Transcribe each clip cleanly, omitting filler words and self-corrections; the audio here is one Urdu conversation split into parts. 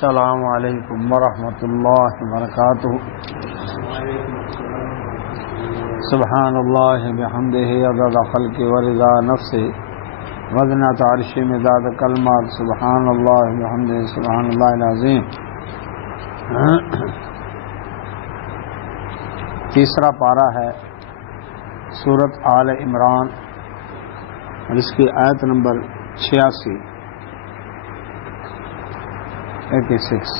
السلام علیکم ورحمۃ اللہ وبرکاتہ. سبحان اللہ بحمدہ عدد خلقہ ورضا نفسہ وزنۃ عرشہ مداد کلمات. سبحان اللہ بحمدہ سبحان اللہ العظیم. تیسرا پارہ ہے سورۃ آل عمران اور اس کی آیت نمبر 86.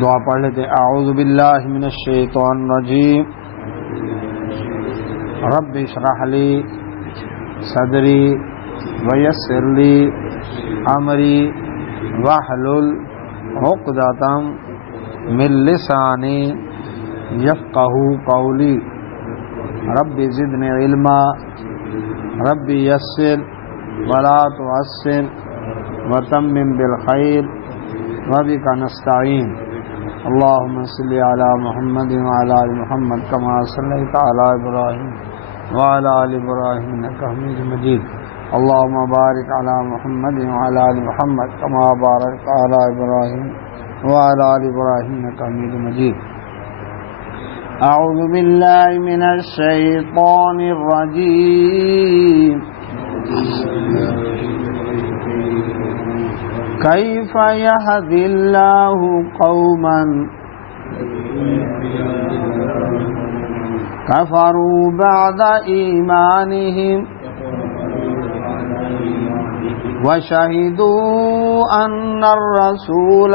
دعا پڑھ لیتے. اعوذ باللہ من الشیطان الرجیم. رب اشرح لی صدری ویسر لی امری واحلل عقدۃ من لسانی یفقہوا قولی. رب زدنی علما رب یسر ولا تعسر وتمم بالخیر وبک نستعین. اللهم صل على محمد وعلى آل محمد كما صليت على إبراهيم وعلى آل إبراهيم إنك حميد مجيد. اللهم بارك على محمد وعلى آل محمد كما باركت على إبراهيم وعلى آل إبراهيم إنك حميد مجيد. أعوذ بالله من الشيطان الرجيم. كيف يهدي الله قوما كفروا بعد إيمانهم وشهدوا أن الرسول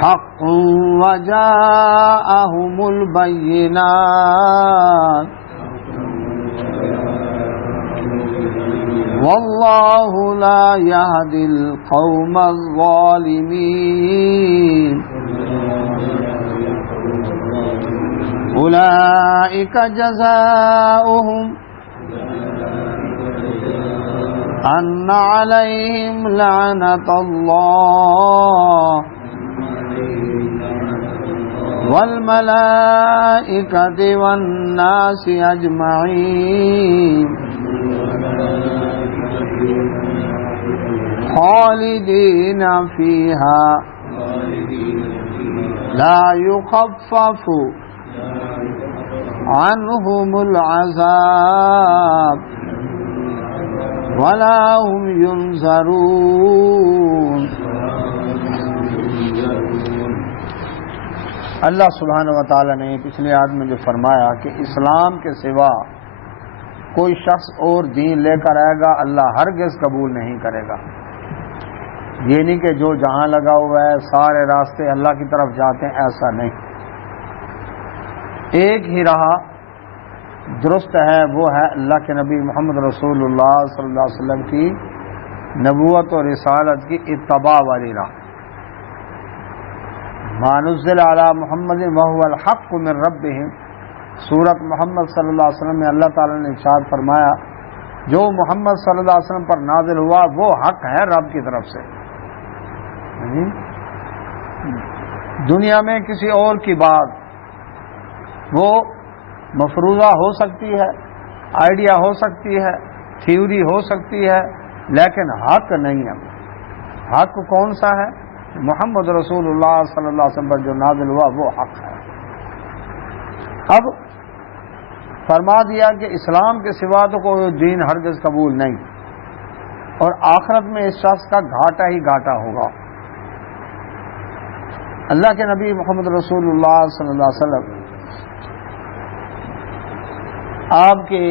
حق وجاءهم البينات واللہ لا یہدی القوم الظالمین. اولئک جزاؤہم ان علیہم لعنۃ اللہ والملائکۃ والناس اجمعین خالدین فیہا لا یخفف عنہم العذاب ولا هم ینظرون. اللہ سبحانہ وتعالی نے پچھلی آیت میں جو فرمایا کہ اسلام کے سوا کوئی شخص اور دین لے کر آئے گا اللہ ہرگز قبول نہیں کرے گا. یہ نہیں کہ جو جہاں لگا ہوا ہے سارے راستے اللہ کی طرف جاتے ہیں، ایسا نہیں. ایک ہی راہ درست ہے، وہ ہے اللہ کے نبی محمد رسول اللہ صلی اللہ علیہ وسلم کی نبوت اور رسالت کی اتباع والی راہ. ما نزل علی محمد وهو الحق من ربهم. سورۃ محمد صلی اللہ علیہ وسلم میں اللہ تعالیٰ نے ارشاد فرمایا جو محمد صلی اللہ علیہ وسلم پر نازل ہوا وہ حق ہے رب کی طرف سے. دنیا میں کسی اور کی بات وہ مفروضہ ہو سکتی ہے، آئیڈیا ہو سکتی ہے، تھیوری ہو سکتی ہے، لیکن حق نہیں ہے. حق کون سا ہے؟ محمد رسول اللہ صلی اللہ علیہ وسلم پر جو نازل ہوا وہ حق ہے. اب فرما دیا کہ اسلام کے سوا تو کوئی دین ہرگز قبول نہیں، اور آخرت میں اس شخص کا گھاٹا ہی گھاٹا ہوگا. اللہ کے نبی محمد رسول اللہ صلی اللہ علیہ وسلم آپ کے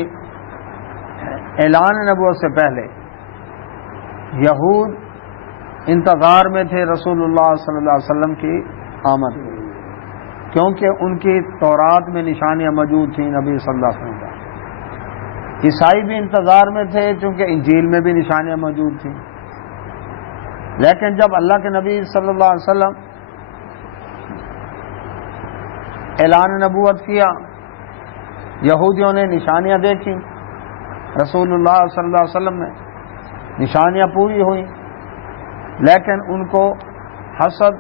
اعلان نبوت سے پہلے یہود انتظار میں تھے رسول اللہ صلی اللہ علیہ وسلم کی آمد، کیونکہ ان کی تورات میں نشانیاں موجود تھیں نبی صلی اللہ علیہ وسلم کا. عیسائی بھی انتظار میں تھے چونکہ انجیل میں بھی نشانیاں موجود تھیں. لیکن جب اللہ کے نبی صلی اللہ علیہ وسلم اعلان نبوت کیا، یہودیوں نے نشانیاں دیکھی، رسول اللہ صلی اللہ علیہ وسلم نے نشانیاں پوری ہوئیں، لیکن ان کو حسد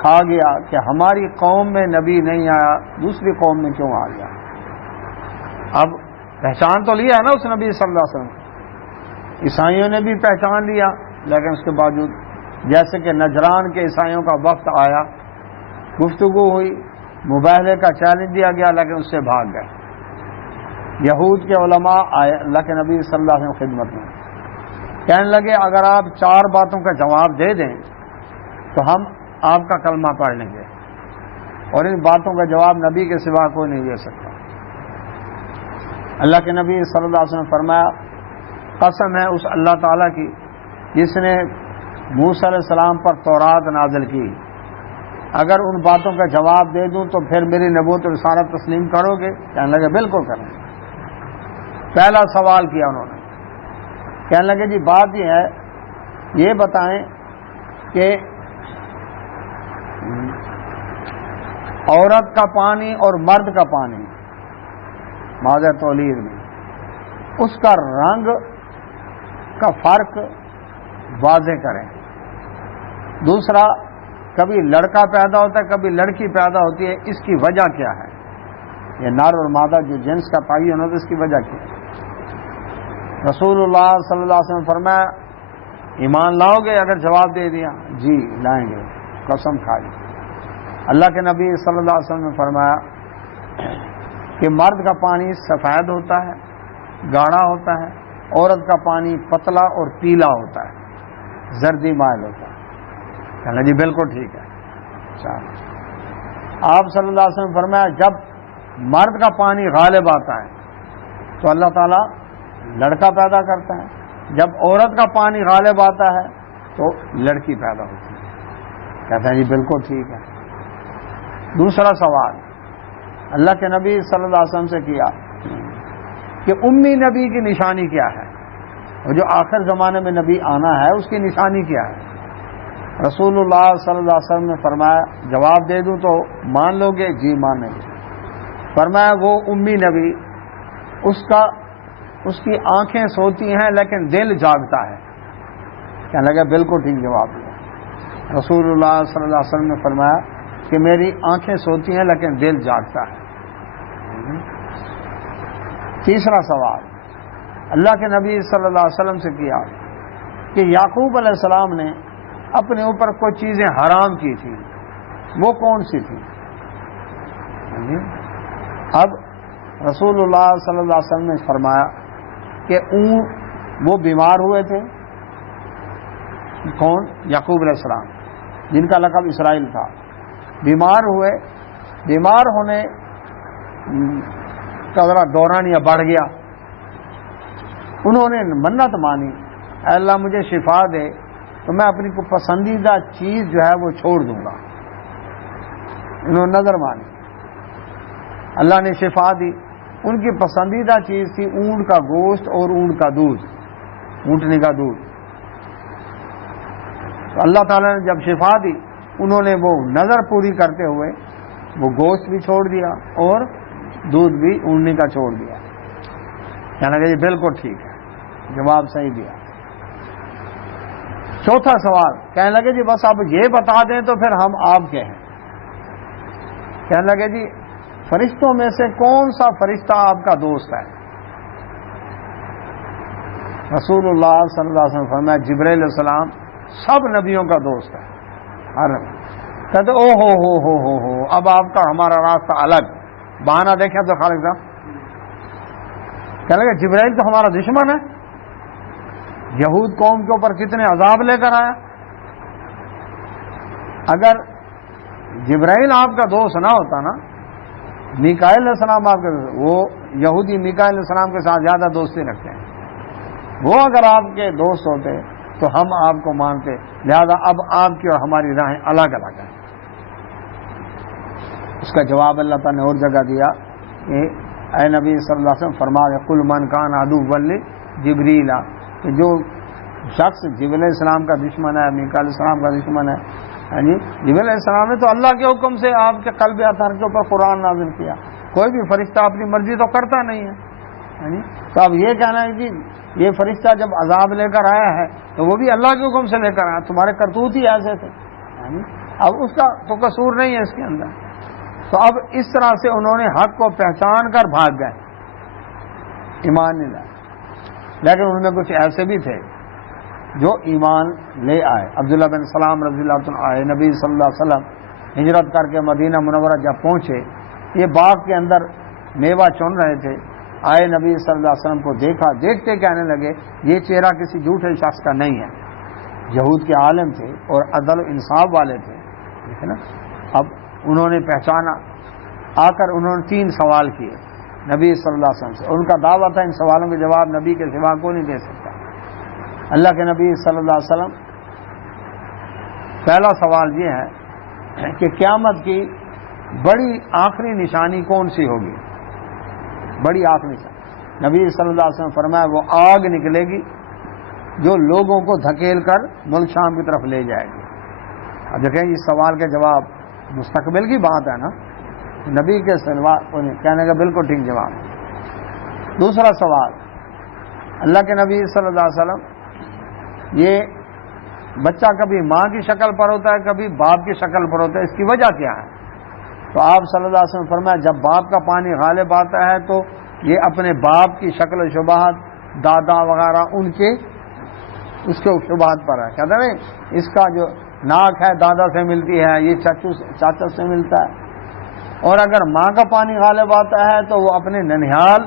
کھا گیا کہ ہماری قوم میں نبی نہیں آیا، دوسری قوم میں کیوں آ گیا. اب پہچان تو لیا ہے نا اس نبی صلی اللہ علیہ وسلم، عیسائیوں نے بھی پہچان لیا، لیکن اس کے باوجود جیسے کہ نجران کے عیسائیوں کا وقت آیا، گفتگو ہوئی، مباہلے کا چیلنج دیا گیا، لیکن اس سے بھاگ گئے۔ یہود کے علماء آئے اللہ کے نبی صلی اللہ علیہ وسلم خدمت میں، کہنے لگے اگر آپ 4 باتوں کا جواب دے دیں تو ہم آپ کا کلمہ پڑھ لیں گے، اور ان باتوں کا جواب نبی کے سوا کوئی نہیں دے سکتا۔ اللہ کے نبی صلی اللہ علیہ وسلم نے فرمایا قسم ہے اس اللہ تعالیٰ کی جس نے موسیٰ علیہ السلام پر تورات نازل کی، اگر ان باتوں کا جواب دے دوں تو پھر میری نبوت و رسالت تسلیم کرو گے؟ کہنے لگے بالکل کریں گے۔ پہلا سوال کیا انہوں نے، کہنے لگے جی بات یہ ہے، یہ بتائیں کہ عورت کا پانی اور مرد کا پانی ماذا تولید میں اس کا رنگ کا فرق واضح کریں۔ دوسرا، کبھی لڑکا پیدا ہوتا ہے کبھی لڑکی پیدا ہوتی ہے، اس کی وجہ کیا ہے؟ یہ نر اور مادہ جو جنس کا تعین ہوتا ہے، اس کی وجہ کیا ہے؟ رسول اللہ صلی اللہ علیہ وسلم فرمایا ایمان لاؤ گے؟ اگر جواب دے دیا جی لائیں گے، قسم کھائی۔ اللہ کے نبی صلی اللہ علیہ وسلم نے فرمایا کہ مرد کا پانی سفید ہوتا ہے، گاڑھا ہوتا ہے، عورت کا پانی پتلا اور پیلا ہوتا ہے، زردی مائل ہوتا ہے۔ کہنا جی بالکل ٹھیک ہے۔ آپ صلی اللہ علیہ وسلم نے فرمایا جب مرد کا پانی غالب آتا ہے تو اللہ تعالیٰ لڑکا پیدا کرتا ہے، جب عورت کا پانی غالب آتا ہے تو لڑکی پیدا ہوتی ہے۔ کہتے ہیں جی بالکل ٹھیک ہے۔ دوسرا سوال اللہ کے نبی صلی اللہ علیہ وسلم سے کیا کہ امی نبی کی نشانی کیا ہے، اور جو آخر زمانے میں نبی آنا ہے اس کی نشانی کیا ہے؟ رسول اللہ صلی اللہ علیہ وسلم نے فرمایا جواب دے دوں تو مان لو گے؟ جی مانیں گے۔ فرمایا وہ امی نبی اس کی آنکھیں سوتی ہیں لیکن دل جاگتا ہے۔ کہنے لگا بالکل ٹھیک جواب دیا۔ رسول اللہ صلی اللہ علیہ وسلم نے فرمایا کہ میری آنکھیں سوتی ہیں لیکن دل جاگتا ہے۔ تیسرا سوال اللہ کے نبی صلی اللہ علیہ وسلم سے کیا کہ یعقوب علیہ السلام نے اپنے اوپر کوئی چیزیں حرام کی تھی، وہ کون سی تھی؟ اب رسول اللہ صلی اللہ علیہ وسلم نے فرمایا کہ وہ بیمار ہوئے تھے۔ کون؟ یعقوب علیہ السلام، جن کا لقب اسرائیل تھا۔ بیمار ہوئے، بیمار ہونے کا ذرا دورانیہ بڑھ گیا، انہوں نے منت مانی اے اللہ مجھے شفا دے تو میں اپنی کو پسندیدہ چیز جو ہے وہ چھوڑ دوں گا۔ انہوں نے نظر مانی، اللہ نے شفا دی۔ ان کی پسندیدہ چیز تھی اونٹ کا گوشت اور اونٹ کا دودھ، اونٹنی کا دودھ۔ تو اللہ تعالیٰ نے جب شفا دی، انہوں نے وہ نظر پوری کرتے ہوئے وہ گوشت بھی چھوڑ دیا اور دودھ بھی اونٹنی کا چھوڑ دیا۔ کہنے لگے جی بالکل ٹھیک ہے، جواب صحیح دیا۔ چوتھا سوال کہنے لگے جی بس آپ یہ بتا دیں تو پھر ہم آپ کے ہیں۔ کہنے لگے جی فرشتوں میں سے کون سا فرشتہ آپ کا دوست ہے؟ رسول اللہ صلی اللہ علیہ وسلم نے فرمایا جبرائیل علیہ السلام سب نبیوں کا دوست ہے، ہر کہتے او ہو اب آپ کا ہمارا راستہ الگ۔ بہانہ دیکھیں تو خالق صاحب کہنے لگے جبرائیل تو ہمارا دشمن ہے، یہود قوم کے اوپر کتنے عذاب لے کر آیا۔ اگر جبرائیل آپ کا دوست نہ ہوتا نا، میکائیل علیہ السلام آپ کے دوست، وہ یہودی میکائیل علیہ السلام کے ساتھ زیادہ دوستی رکھتے ہیں، وہ اگر آپ کے دوست ہوتے تو ہم آپ کو مانتے، لہذا اب آپ کی اور ہماری راہیں الگ الگ ہیں۔ اس کا جواب اللہ تعالیٰ نے اور جگہ دیا کہ اے نبی صلی اللہ علیہ وسلم فرما کہ قل من کان عدوا لجبریل، کہ جو شخص جبریل علیہ السلام کا دشمن ہے، میکائیل علیہ السلام کا دشمن ہے، جبریل علیہ السلام نے تو اللہ کے حکم سے آپ کے قلب اطہر کے اوپر قرآن نازل کیا، کوئی بھی فرشتہ اپنی مرضی تو کرتا نہیں ہے۔ تو اب یہ کہنا ہے کہ یہ فرشتہ جب عذاب لے کر آیا ہے تو وہ بھی اللہ کے حکم سے لے کر آیا، تمہارے کرتوت ہی ایسے تھے، اب اس کا تو قصور نہیں ہے اس کے اندر۔ تو اب اس طرح سے انہوں نے حق کو پہچان کر بھاگ گئے، ایمان نہیں لائے۔ لیکن ان میں کچھ ایسے بھی تھے جو ایمان لے آئے. عبداللہ بن سلام رضی اللہ عنہ آئے, نبی صلی اللہ علیہ وسلم ہجرت کر کے مدینہ منورہ جب پہنچے, یہ باغ کے اندر میوہ چن رہے تھے, آئے نبی صلی اللہ علیہ وسلم کو دیکھا, دیکھتے کہنے لگے یہ چہرہ کسی جھوٹے شخص کا نہیں ہے. یہود کے عالم تھے اور عدل و انصاف والے تھے, ٹھیک ہے نا. اب انہوں نے پہچانا, آ کر انہوں نے 3 سوال کیے نبی صلی اللہ علیہ وسلم سے. ان کا دعویٰ تھا ان سوالوں کے جواب نبی کے سوا کو نہیں دے سکتا. اللہ کے نبی صلی اللہ علیہ وسلم, پہلا سوال یہ ہے کہ قیامت کی بڑی آخری نشانی کون سی ہوگی؟ بڑی آخری نشانی. نبی صلی اللہ علیہ وسلم فرمایا وہ آگ نکلے گی جو لوگوں کو دھکیل کر ملک شام کی طرف لے جائے گی. اب دیکھیں اس سوال کے جواب مستقبل کی بات ہے نا, نبی کے کہنے کا بالکل ٹھیک جواب. دوسرا سوال, اللہ کے نبی صلی اللہ علیہ وسلم, یہ بچہ کبھی ماں کی شکل پر ہوتا ہے کبھی باپ کی شکل پر ہوتا ہے, اس کی وجہ کیا ہے؟ تو آپ صلی اللہ علیہ وسلم فرمایا جب باپ کا پانی غالب آتا ہے تو یہ اپنے باپ کی شکل و شبہات, دادا وغیرہ ان کے اس کے شبہات پر ہے. کہتے ہیں اس کا جو ناک ہے دادا سے ملتی ہے, یہ چاچا سے ملتا ہے. اور اگر ماں کا پانی غالب آتا ہے تو وہ اپنے ننھیال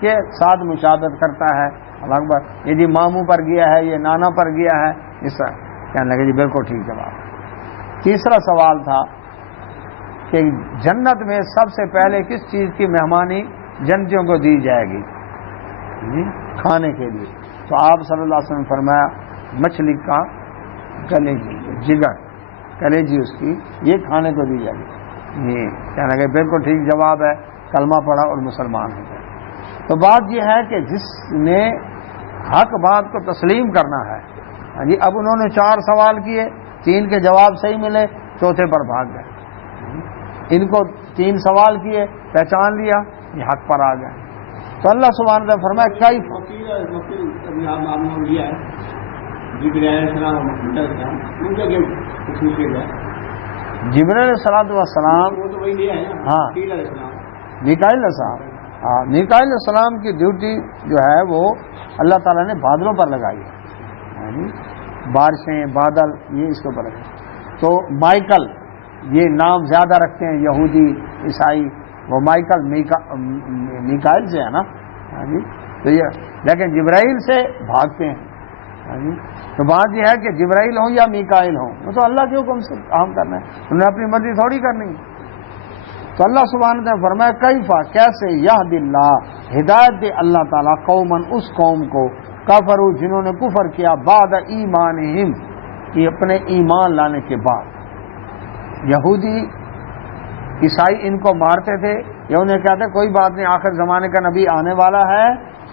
کے ساتھ مشابہت کرتا ہے. اللہ اکبر, یہ جی ماموں پر گیا ہے, یہ نانا پر گیا ہے, اس طرح کہنے لگے جی بالکل ٹھیک جواب. تیسرا سوال تھا کہ جنت میں سب سے پہلے کس چیز کی مہمانی جنتیوں کو دی جائے گی کھانے کے لیے؟ تو آپ صلی اللہ علیہ وسلم فرمایا مچھلی کا کلیجی, جگر, کلیجی اس کی, یہ کھانے کو دی جائے گی. یہ کہنے لگے بالکل ٹھیک جواب ہے, کلمہ پڑھا اور مسلمان ہو گئے. تو بات یہ ہے کہ جس نے حق بات کو تسلیم کرنا ہے, جی اب انہوں نے 4 سوال کیے, 3 کے جواب صحیح ملے, چوتھے پر بھاگ گئے. ان کو 3 سوال کیے, پہچان لیا, یہ حق پر آ گئے. تو اللہ سبحانہ وتعالی فرمایا جبرائیل علیہ السلام, ہاں میکائیل علیہ السلام, ہاں میکائیل علیہ السلام کی ڈیوٹی جو ہے وہ اللہ تعالیٰ نے بادلوں پر لگائی ہے. بارشیں, بادل, یہ اس کے اوپر لگے. تو مائیکل, یہ نام زیادہ رکھتے ہیں یہودی عیسائی, وہ مائیکل میکائیل سے ہے نا, تو یہ لیکن جبرائیل سے بھاگتے ہیں. تو بات یہ ہے کہ جبرائیل ہوں یا میکائیل ہوں, وہ تو اللہ کے حکم سے کام کرنا ہے, انہوں نے اپنی مرضی تھوڑی کرنی ہے. تو اللہ سبحانہ نے فرمایا کیفا, کیسے, یہد اللہ, ہدایت دے اللہ تعالیٰ, قومن, اس قوم کو, کفروا, جنہوں نے کفر کیا, بعد ایمانہم, یہ اپنے ایمان لانے کے بعد. یہودی عیسائی ان کو مارتے تھے, یا انہیں کہتے کوئی بات نہیں آخر زمانے کا نبی آنے والا ہے,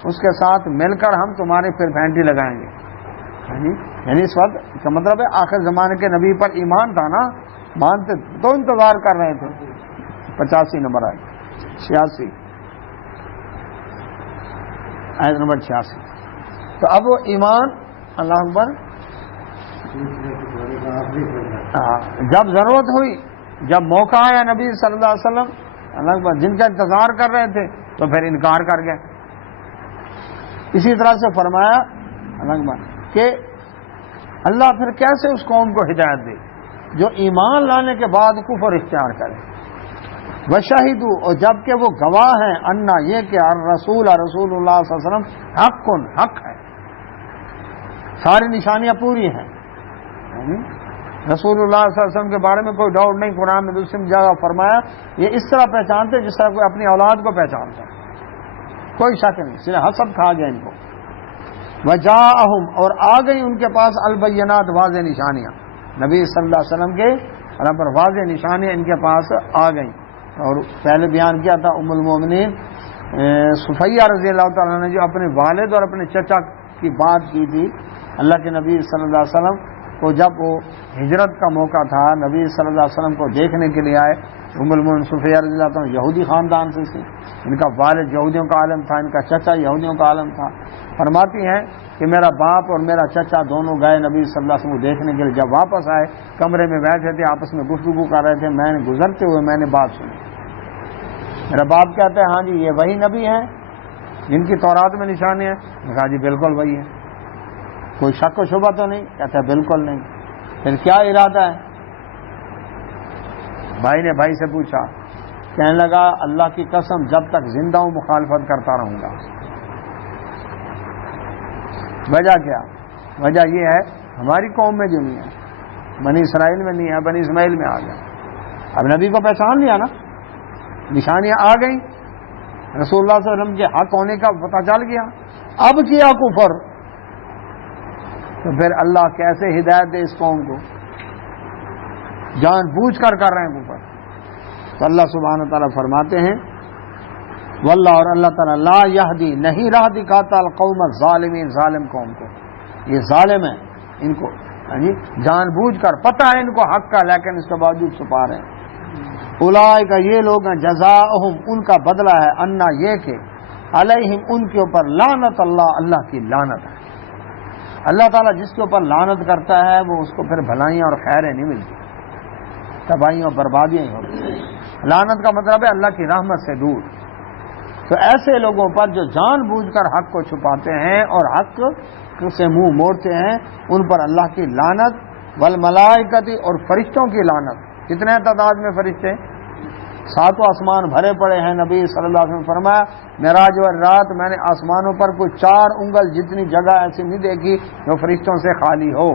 اس کے ساتھ مل کر ہم تمہارے پھر پھینٹی لگائیں گے. یعنی اس وقت کا مطلب ہے آخر زمانے کے نبی پر ایمان تھا نا, مانتے تو انتظار کر رہے تھے. 85 نمبر آئے, 86 آیت نمبر 86. تو اب وہ ایمان, اللہ اکبر, جب ضرورت ہوئی, جب موقع آیا نبی صلی اللہ علیہ وسلم, اللہ اکبر, جن کا انتظار کر رہے تھے تو پھر انکار کر گئے. اسی طرح سے فرمایا اللہ اکبر کہ اللہ پھر کیسے اس قوم کو ہدایت دے جو ایمان لانے کے بعد کفر اختیار کرے. وشہدوا, اور جب کہ وہ گواہ ہیں, انا, یہ کہ رسول اللہ صلی اللہ علیہ وسلم حق ہے, ساری نشانیاں پوری ہیں. رسول اللہ صلی اللہ علیہ وسلم کے بارے میں کوئی ڈاؤٹ نہیں. قرآن میں دوسری جگہ فرمایا یہ اس طرح پہچانتے جس طرح کوئی اپنی اولاد کو پہچانتا ہے, کوئی شک نہیں, صرف حسد کھا گیا ان کو. وجاءہم, اور آ گئی ان کے پاس البینات, واضح نشانیاں, نبی صلی اللہ علیہ وسلم کے پر واضح نشانیاں ان کے پاس آ گئیں. اور پہلے بیان کیا تھا ام المومنین صفیہ رضی اللہ تعالیٰ نے جو اپنے والد اور اپنے چچا کی بات کی تھی, اللہ کے نبی صلی اللہ علیہ وسلم کو جب وہ ہجرت کا موقع تھا, نبی صلی اللہ علیہ وسلم کو دیکھنے کے لیے آئے. ام المومنین صفیہ رضی اللہ تعالیٰ یہودی خاندان سے تھی, ان کا والد یہودیوں کا عالم تھا, ان کا چچا یہودیوں کا عالم تھا. فرماتی ہیں کہ میرا باپ اور میرا چچا دونوں گئے نبی صلی اللہ علیہ وسلم کو دیکھنے کے لیے. جب واپس آئے کمرے میں بیٹھے تھے, آپس میں گفتگو کر رہے تھے, میں نے گزرتے ہوئے میں نے بات سنی. میرا باپ کہتا ہے ہاں جی یہ وہی نبی ہیں جن کی تورات میں نشانی ہے؟ کہا جی بالکل وہی ہے، کوئی شک و شبہ تو نہیں؟ کہتا ہے بالکل نہیں۔ پھر کیا ارادہ ہے؟ بھائی نے بھائی سے پوچھا، کہنے لگا اللہ کی قسم جب تک زندہ ہوں مخالفت کرتا رہوں گا۔ وجہ کیا؟ وجہ یہ ہے ہماری قوم میں جو نہیں ہے، بنی اسرائیل میں نہیں ہے، بنی اسماعیل میں آ گیا۔ اب نبی کو پہچان لیا نا، نشانیاں آ گئیں، رسول اللہ صلی اللہ علیہ وسلم کے حق ہونے کا پتہ چل گیا، اب کیا کفر، تو پھر اللہ کیسے ہدایت دے اس قوم کو؟ جان بوجھ کر رہے ہیں کفر۔ تو اللہ سبحانہ تعالیٰ فرماتے ہیں واللہ، اور اللہ تعالیٰ لا یہدی، نہیں راہ دکھاتا القوم الظالمین، ظالم قوم کو۔ یہ ظالم ہے، ان کو جان بوجھ کر پتہ ہے ان کو حق کا، لیکن اس کے باوجود چھپا رہے ہیں۔ اولئک، یہ لوگ ہیں، جزاؤہم، ان کا بدلہ ہے، انا، یہ کہ علیہم، ان کے اوپر لعنت اللہ، اللہ کی لعنت ہے۔ اللہ تعالیٰ جس کے اوپر لعنت کرتا ہے وہ اس کو پھر بھلائیاں اور خیریں نہیں ملتی، تباہیاں اور بربادیاں ہی ہوتی ہیں۔ لعنت کا مطلب ہے اللہ کی رحمت سے دور۔ تو ایسے لوگوں پر جو جان بوجھ کر حق کو چھپاتے ہیں اور حق سے منہ موڑتے ہیں، ان پر اللہ کی لعنت، والملائکۃ، اور فرشتوں کی لعنت۔ کتنے تعداد میں فرشتے؟ 7 آسمان بھرے پڑے ہیں۔ نبی صلی اللہ علیہ وسلم فرمایا معراج والی رات میں نے آسمانوں پر کوئی 4 انگل جتنی جگہ ایسی نہیں دیکھی جو فرشتوں سے خالی ہو،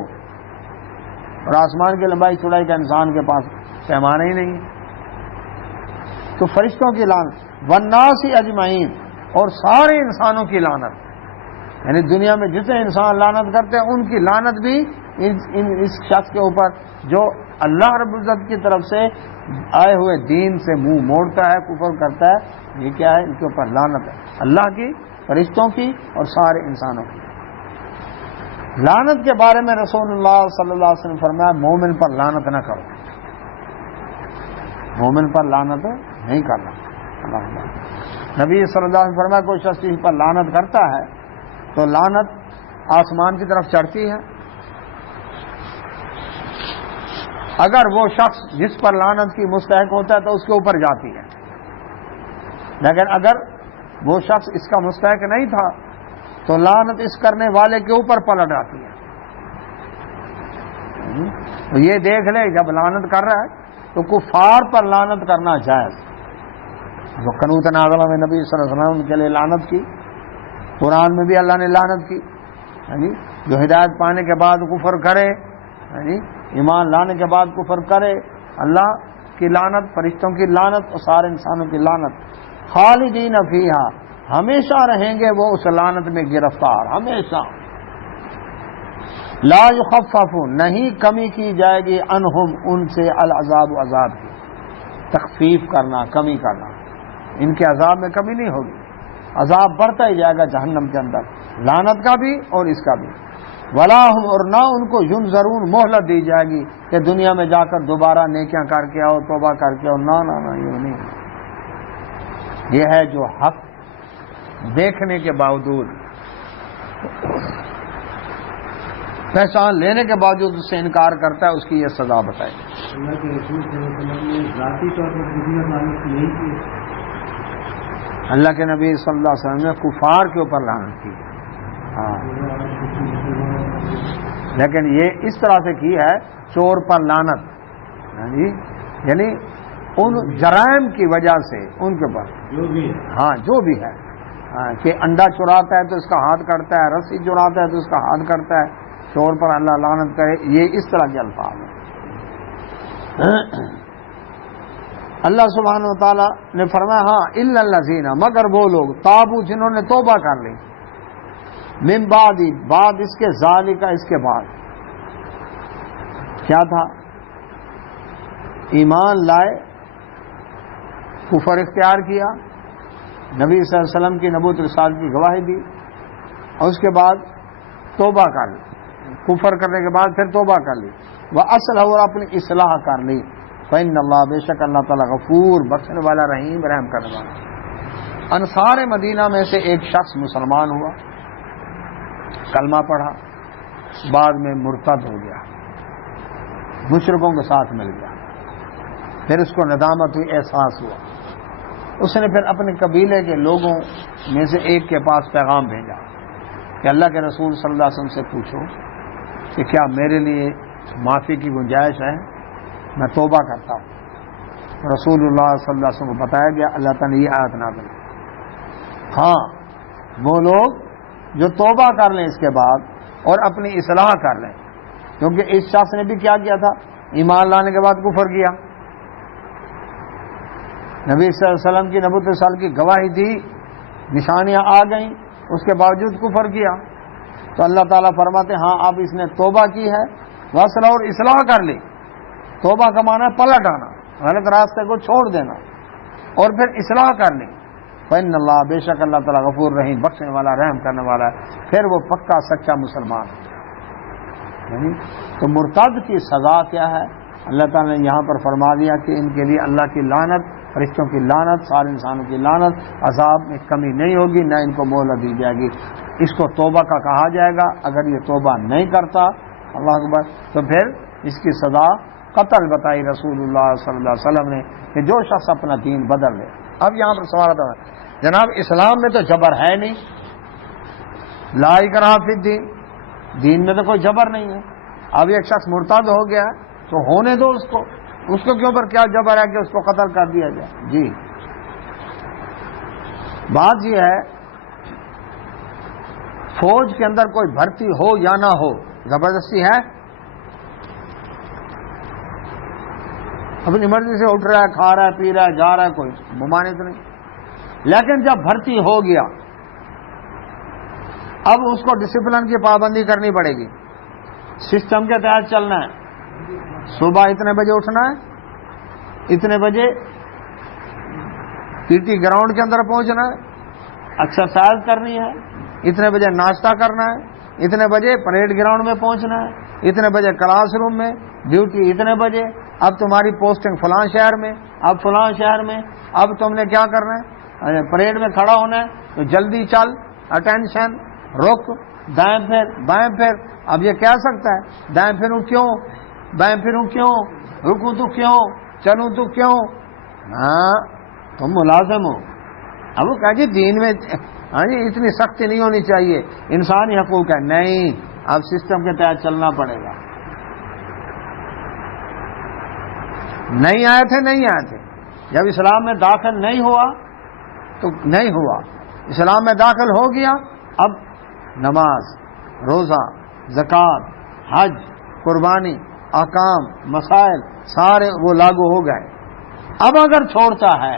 اور آسمان کی لمبائی چوڑائی کا انسان کے پاس پیمانہ ہی نہیں ہے۔ تو فرشتوں کی لعنت، والناس اجمعین، اور سارے انسانوں کی لعنت، یعنی دنیا میں جتنے انسان لعنت کرتے ہیں ان کی لعنت بھی اس شخص کے اوپر جو اللہ رب العزت کی طرف سے آئے ہوئے دین سے منہ موڑتا ہے، کفر کرتا ہے، یہ کیا ہے؟ ان کے اوپر لعنت ہے، اللہ کی، فرشتوں کی، اور سارے انسانوں کی۔ لعنت کے بارے میں رسول اللہ صلی اللہ علیہ وسلم فرمایا مومن پر لعنت نہ کرو، مومن پر لعنت نہیں کرنا۔ نبی صلی اللہ علیہ وسلم فرمایا کوئی شخص اس پر لعنت کرتا ہے تو لعنت آسمان کی طرف چڑھتی ہے، اگر وہ شخص جس پر لعنت کی مستحق ہوتا ہے تو اس کے اوپر جاتی ہے، لیکن اگر وہ شخص اس کا مستحق نہیں تھا تو لعنت اس کرنے والے کے اوپر پلٹ آتی ہے۔ تو یہ دیکھ لے جب لعنت کر رہا ہے تو کفار پر لعنت کرنا جائز۔ جو قنوت نازلہ میں نبی صلی اللہ علیہ وسلم کے لیے لعنت کی، قرآن میں بھی اللہ نے لعنت کی، جو ہدایت پانے کے بعد کفر کرے، ایمان لانے کے بعد کفر کرے، اللہ کی لعنت، فرشتوں کی لعنت اور سارے انسانوں کی لعنت۔ خالدین فیہا، ہمیشہ رہیں گے وہ اس لعنت میں گرفتار، ہمیشہ۔ لا یخفف، نہیں کمی کی جائے گی، عنہم، ان سے، العذاب، عذاب کی تخفیف کرنا، کمی کرنا، ان کے عذاب میں کمی نہیں ہوگی، عذاب بڑھتا ہی جائے گا جہنم کے اندر، لعنت کا بھی اور اس کا بھی۔ ولا ہم، اور نہ ان کو ینظرون، مہلت دی جائے گی کہ دنیا میں جا کر دوبارہ نیکیاں کر کے آؤ، توبہ کر کے آؤ، نہ نہ نہ، یہ نہیں۔ یہ ہے جو حق دیکھنے کے باوجود، پہچان لینے کے باوجود اس سے انکار کرتا ہے، اس کی یہ سزا بتائے۔ اللہ کے رسول صلی اللہ علیہ وسلم نے ذاتی طور پر کسی نے لعنت نہیں کی؟ اللہ کے نبی صلی اللہ علیہ وسلم نے کفار کے اوپر لعنت کی، ہاں، لیکن یہ اس طرح سے کی ہے چور پر لعنت، یعنی ان جرائم کی وجہ سے ان کے اوپر جو بھی ہے، ہاں جو بھی ہے، کہ انڈا چراتا ہے تو اس کا ہاتھ کٹتا ہے، رسی چراتا ہے تو اس کا ہاتھ کٹتا ہے، چور پر اللہ لعنت کرے، یہ اس طرح کے الفاظ ہیں۔ اللہ سبحانہ و تعالیٰ نے فرمایا ہاں الا الذین، مگر وہ لوگ، تابو، جنہوں نے توبہ کر لی، من بعد، بعد اس کے، ذالک، اس کے بعد کیا تھا؟ ایمان لائے، کفر اختیار کیا، نبی صلی اللہ علیہ وسلم کی نبوت رسالت کی گواہی دی، اور اس کے بعد توبہ کر لی، کفر کرنے کے بعد پھر توبہ کر لی، وَأَصْلَحَ، اور اپنی اصلاح کر لی، فَإِنَّ اللَّهَ، بے شک اللہ تعالیٰ غفور، بخشنے والا، رحیم، رحم کرنے والا۔ انصار مدینہ میں سے ایک شخص مسلمان ہوا، کلمہ پڑھا، بعد میں مرتد ہو گیا، مشرکوں کے ساتھ مل گیا، پھر اس کو ندامت ہوئی، احساس ہوا، اس نے پھر اپنے قبیلے کے لوگوں میں سے ایک کے پاس پیغام بھیجا کہ اللہ کے رسول صلی اللہ علیہ وسلم سے پوچھو کہ کیا میرے لیے معافی کی گنجائش ہے، میں توبہ کرتا ہوں۔ رسول اللہ صلی اللہ علیہ وسلم کو بتایا گیا، اللہ تعالیٰ نے یہ آیت نازل کی، ہاں وہ لوگ جو توبہ کر لیں اس کے بعد اور اپنی اصلاح کر لیں، کیونکہ اس شخص نے بھی کیا کیا تھا، ایمان لانے کے بعد کفر کیا، نبی صلی اللہ علیہ وسلم کی نبوت رسالت کی گواہی دی، نشانیاں آ گئیں، اس کے باوجود کفر کیا، تو اللہ تعالیٰ فرماتے ہاں اب اس نے توبہ کی ہے، وصلہ اور اصلاح کر لی۔ توبہ کا معنی ہے پلٹ آنا، غلط راستے کو چھوڑ دینا، اور پھر اصلاح کر لی۔ فإن اللہ، بے شک اللہ تعالیٰ غفور رحیم، بخشنے والا رحم کرنے والا ہے، پھر وہ پکا سچا مسلمان ہے۔ تو مرتد کی سزا کیا ہے؟ اللہ تعالیٰ نے یہاں پر فرما دیا کہ ان کے لیے اللہ کی لعنت، فرشتوں کی لعنت، سارے انسانوں کی لعنت، عذاب میں کمی نہیں ہوگی، نہ ان کو مہلت دی جائے گی۔ اس کو توبہ کا کہا جائے گا، اگر یہ توبہ نہیں کرتا اللہ اکبر تو پھر اس کی سزا قتل بتائی رسول اللہ صلی اللہ علیہ وسلم نے، کہ جو شخص اپنا دین بدل لے۔ اب یہاں پر سوال آتا ہے جناب اسلام میں تو جبر ہے نہیں، لا اکراہ فی الدین، دین میں تو کوئی جبر نہیں ہے، اب ایک شخص مرتد ہو گیا تو ہونے دو اس کو کیوں پر کیا جبر ہے کہ اس کو قتل کر دیا جائے؟ جی بات یہ ہے، فوج کے اندر کوئی بھرتی ہو یا نہ ہو، زبردستی ہے؟ اپنی مرضی سے اٹھ رہا ہے، کھا رہا ہے، پی رہا ہے، جا رہا ہے، کوئی ممانعت نہیں، لیکن جب بھرتی ہو گیا اب اس کو ڈسپلن کی پابندی کرنی پڑے گی، سسٹم کے تحت چلنا ہے، صبح اتنے بجے اٹھنا ہے، اتنے بجے پی ٹی گراؤنڈ کے اندر پہنچنا ہے، ایکسرسائز کرنی ہے، اتنے بجے ناشتہ کرنا ہے، اتنے بجے پریڈ گراؤنڈ میں پہنچنا ہے، اتنے بجے کلاس روم میں ڈیوٹی، اتنے بجے اب تمہاری پوسٹنگ فلاں شہر میں، اب فلاں شہر میں، اب تم نے کیا کرنا ہے، پریڈ میں کھڑا ہونا ہے تو جلدی چل، اٹینشن، رک، دائیں پھر بائیں پھر۔ اب یہ کہہ سکتا ہے دائیں پھروں کیوں، بائیں پھروں کیوں، رکوں تو کیوں، چلوں تو کیوں؟ ہاں تم ملازم ہو۔ اب وہ کہا جی دین میں ہاں جی اتنی سختی نہیں ہونی چاہیے، انسانی حقوق ہے، نہیں، اب سسٹم کے تحت چلنا پڑے گا۔ نہیں آئے تھے، جب اسلام میں داخل نہیں ہوا تو نہیں ہوا، اسلام میں داخل ہو گیا، اب نماز، روزہ، زکوٰۃ، حج، قربانی، احکام، مسائل سارے وہ لاگو ہو گئے۔ اب اگر چھوڑتا ہے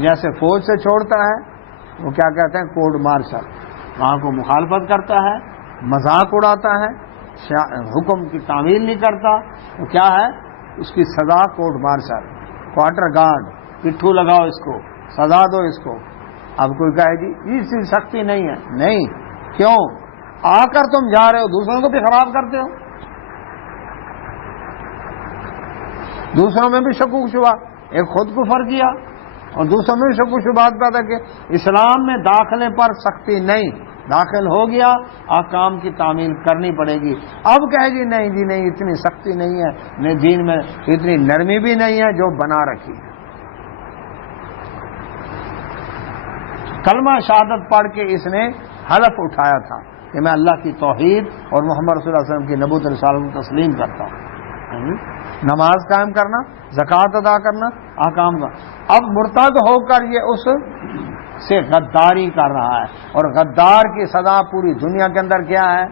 جیسے فوج سے چھوڑتا ہے، وہ کیا کہتے ہیں کوڈ مارشل، وہاں کو مخالفت کرتا ہے، مذاق اڑاتا ہے، حکم کی تعمیل نہیں کرتا، تو کیا ہے اس کی سزا کوڈ مارشل، کوارٹر گارڈ، پٹھو لگاؤ اس کو، سزا دو اس کو۔ اب کوئی کہے جی اس کی سختی نہیں ہے، نہیں، کیوں؟ آ کر تم جا رہے ہو دوسروں کو بھی خراب کرتے ہو، دوسروں میں بھی شک و شبہ، ایک خود کفر کیا اور دوسروں میں بھی شک و شبہات پیدا کیے۔ اسلام میں داخلے پر سختی نہیں، داخل ہو گیا احکام کی تعمیل کرنی پڑے گی۔ اب کہے جی نہیں جی نہیں اتنی سختی نہیں ہے، دین میں اتنی نرمی بھی نہیں ہے جو بنا رکھی ہے۔ کلمہ شہادت پڑھ کے اس نے حلف اٹھایا تھا کہ میں اللہ کی توحید اور محمد رسول اللہ علیہ وسلم کی نبوت رسالت کو تسلیم کرتا ہوں، نماز قائم کرنا، زکوٰۃ ادا کرنا، احکام کا۔ اب مرتد ہو کر یہ اس سے غداری کر رہا ہے، اور غدار کی سزا پوری دنیا کے اندر کیا ہے؟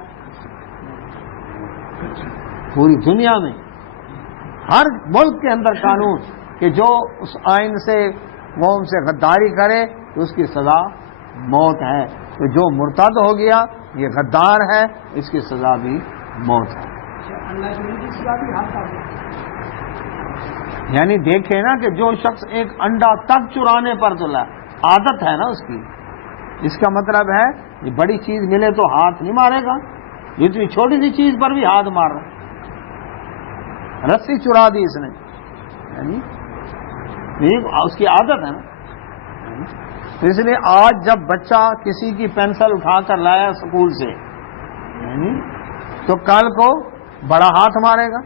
پوری دنیا میں ہر ملک کے اندر قانون کہ جو اس آئین سے قوم سے غداری کرے تو اس کی سزا موت ہے۔ تو جو مرتد ہو گیا یہ غدار ہے، اس کی سزا بھی موت ہے۔ یعنی دیکھیں نا کہ جو شخص ایک انڈا تک چرانے پر تلا، عادت ہے نا اس کی، اس کا مطلب ہے یہ بڑی چیز ملے تو ہاتھ نہیں مارے گا، اتنی چھوٹی سی چیز پر بھی ہاتھ مار رہا، رسی چرا دی اس نے، یعنی اس کی عادت ہے نا۔ اس لیے آج جب بچہ کسی کی پینسل اٹھا کر لایا اسکول سے تو کل کو بڑا ہاتھ مارے گا،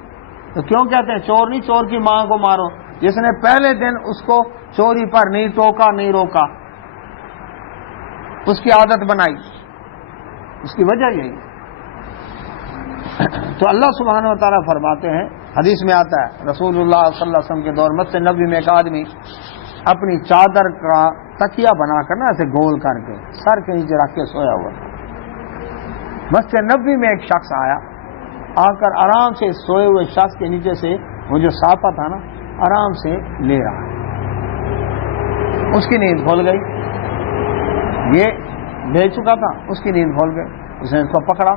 تو کیوں کہتے ہیں چور نہیں، چور کی ماں کو مارو، جس نے پہلے دن اس کو چوری پر نہیں ٹوکا نہیں روکا، اس کی عادت بنائی، اس کی وجہ یہی۔ تو اللہ سبحانہ و تعالیٰ فرماتے ہیں، حدیث میں آتا ہے رسول اللہ صلی اللہ علیہ وسلم کے دور مسجد نبوی میں ایک آدمی اپنی چادر کا تکیہ بنا کر نا ایسے گول کر کے سر کے نیچے رکھ کے سویا ہوا تھا۔ مسجد نبوی میں ایک شخص آیا، آ کر آرام سے سوئے ہوئے شخص کے نیچے سے وہ جو صافہ تھا نا آرام سے لے رہا ہے۔ اس کی نیند کھول گئی، یہ لے چکا تھا، اس کی نیند کھول گئی۔ اس نے اس کو پکڑا،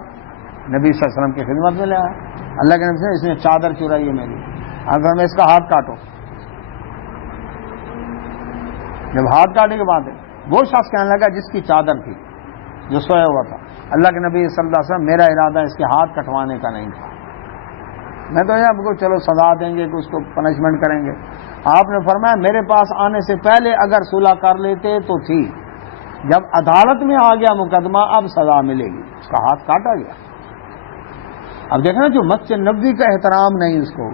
نبی صلی اللہ علیہ وسلم کی خدمت میں لے آیا۔ اللہ کے نبی سے اس نے چادر چرائی ہے میری، اگر میں اس کا ہاتھ کاٹو۔ جب ہاتھ کاٹنے کے بعد وہ شخص کہنے لگا جس کی چادر تھی جو سویا ہوا تھا، اللہ کے نبی صلی اللہ علیہ وسلم میرا ارادہ اس کے ہاتھ کٹوانے کا نہیں تھا، میں تو آپ کو چلو سزا دیں گے کہ اس کو پنشمنٹ کریں گے۔ آپ نے فرمایا میرے پاس آنے سے پہلے اگر صلح کر لیتے تو تھی، جب عدالت میں آ گیا مقدمہ اب سزا ملے گی۔ اس کا ہاتھ کاٹا گیا۔ اب دیکھنا جو مسجد نبوی کا احترام نہیں، اس کو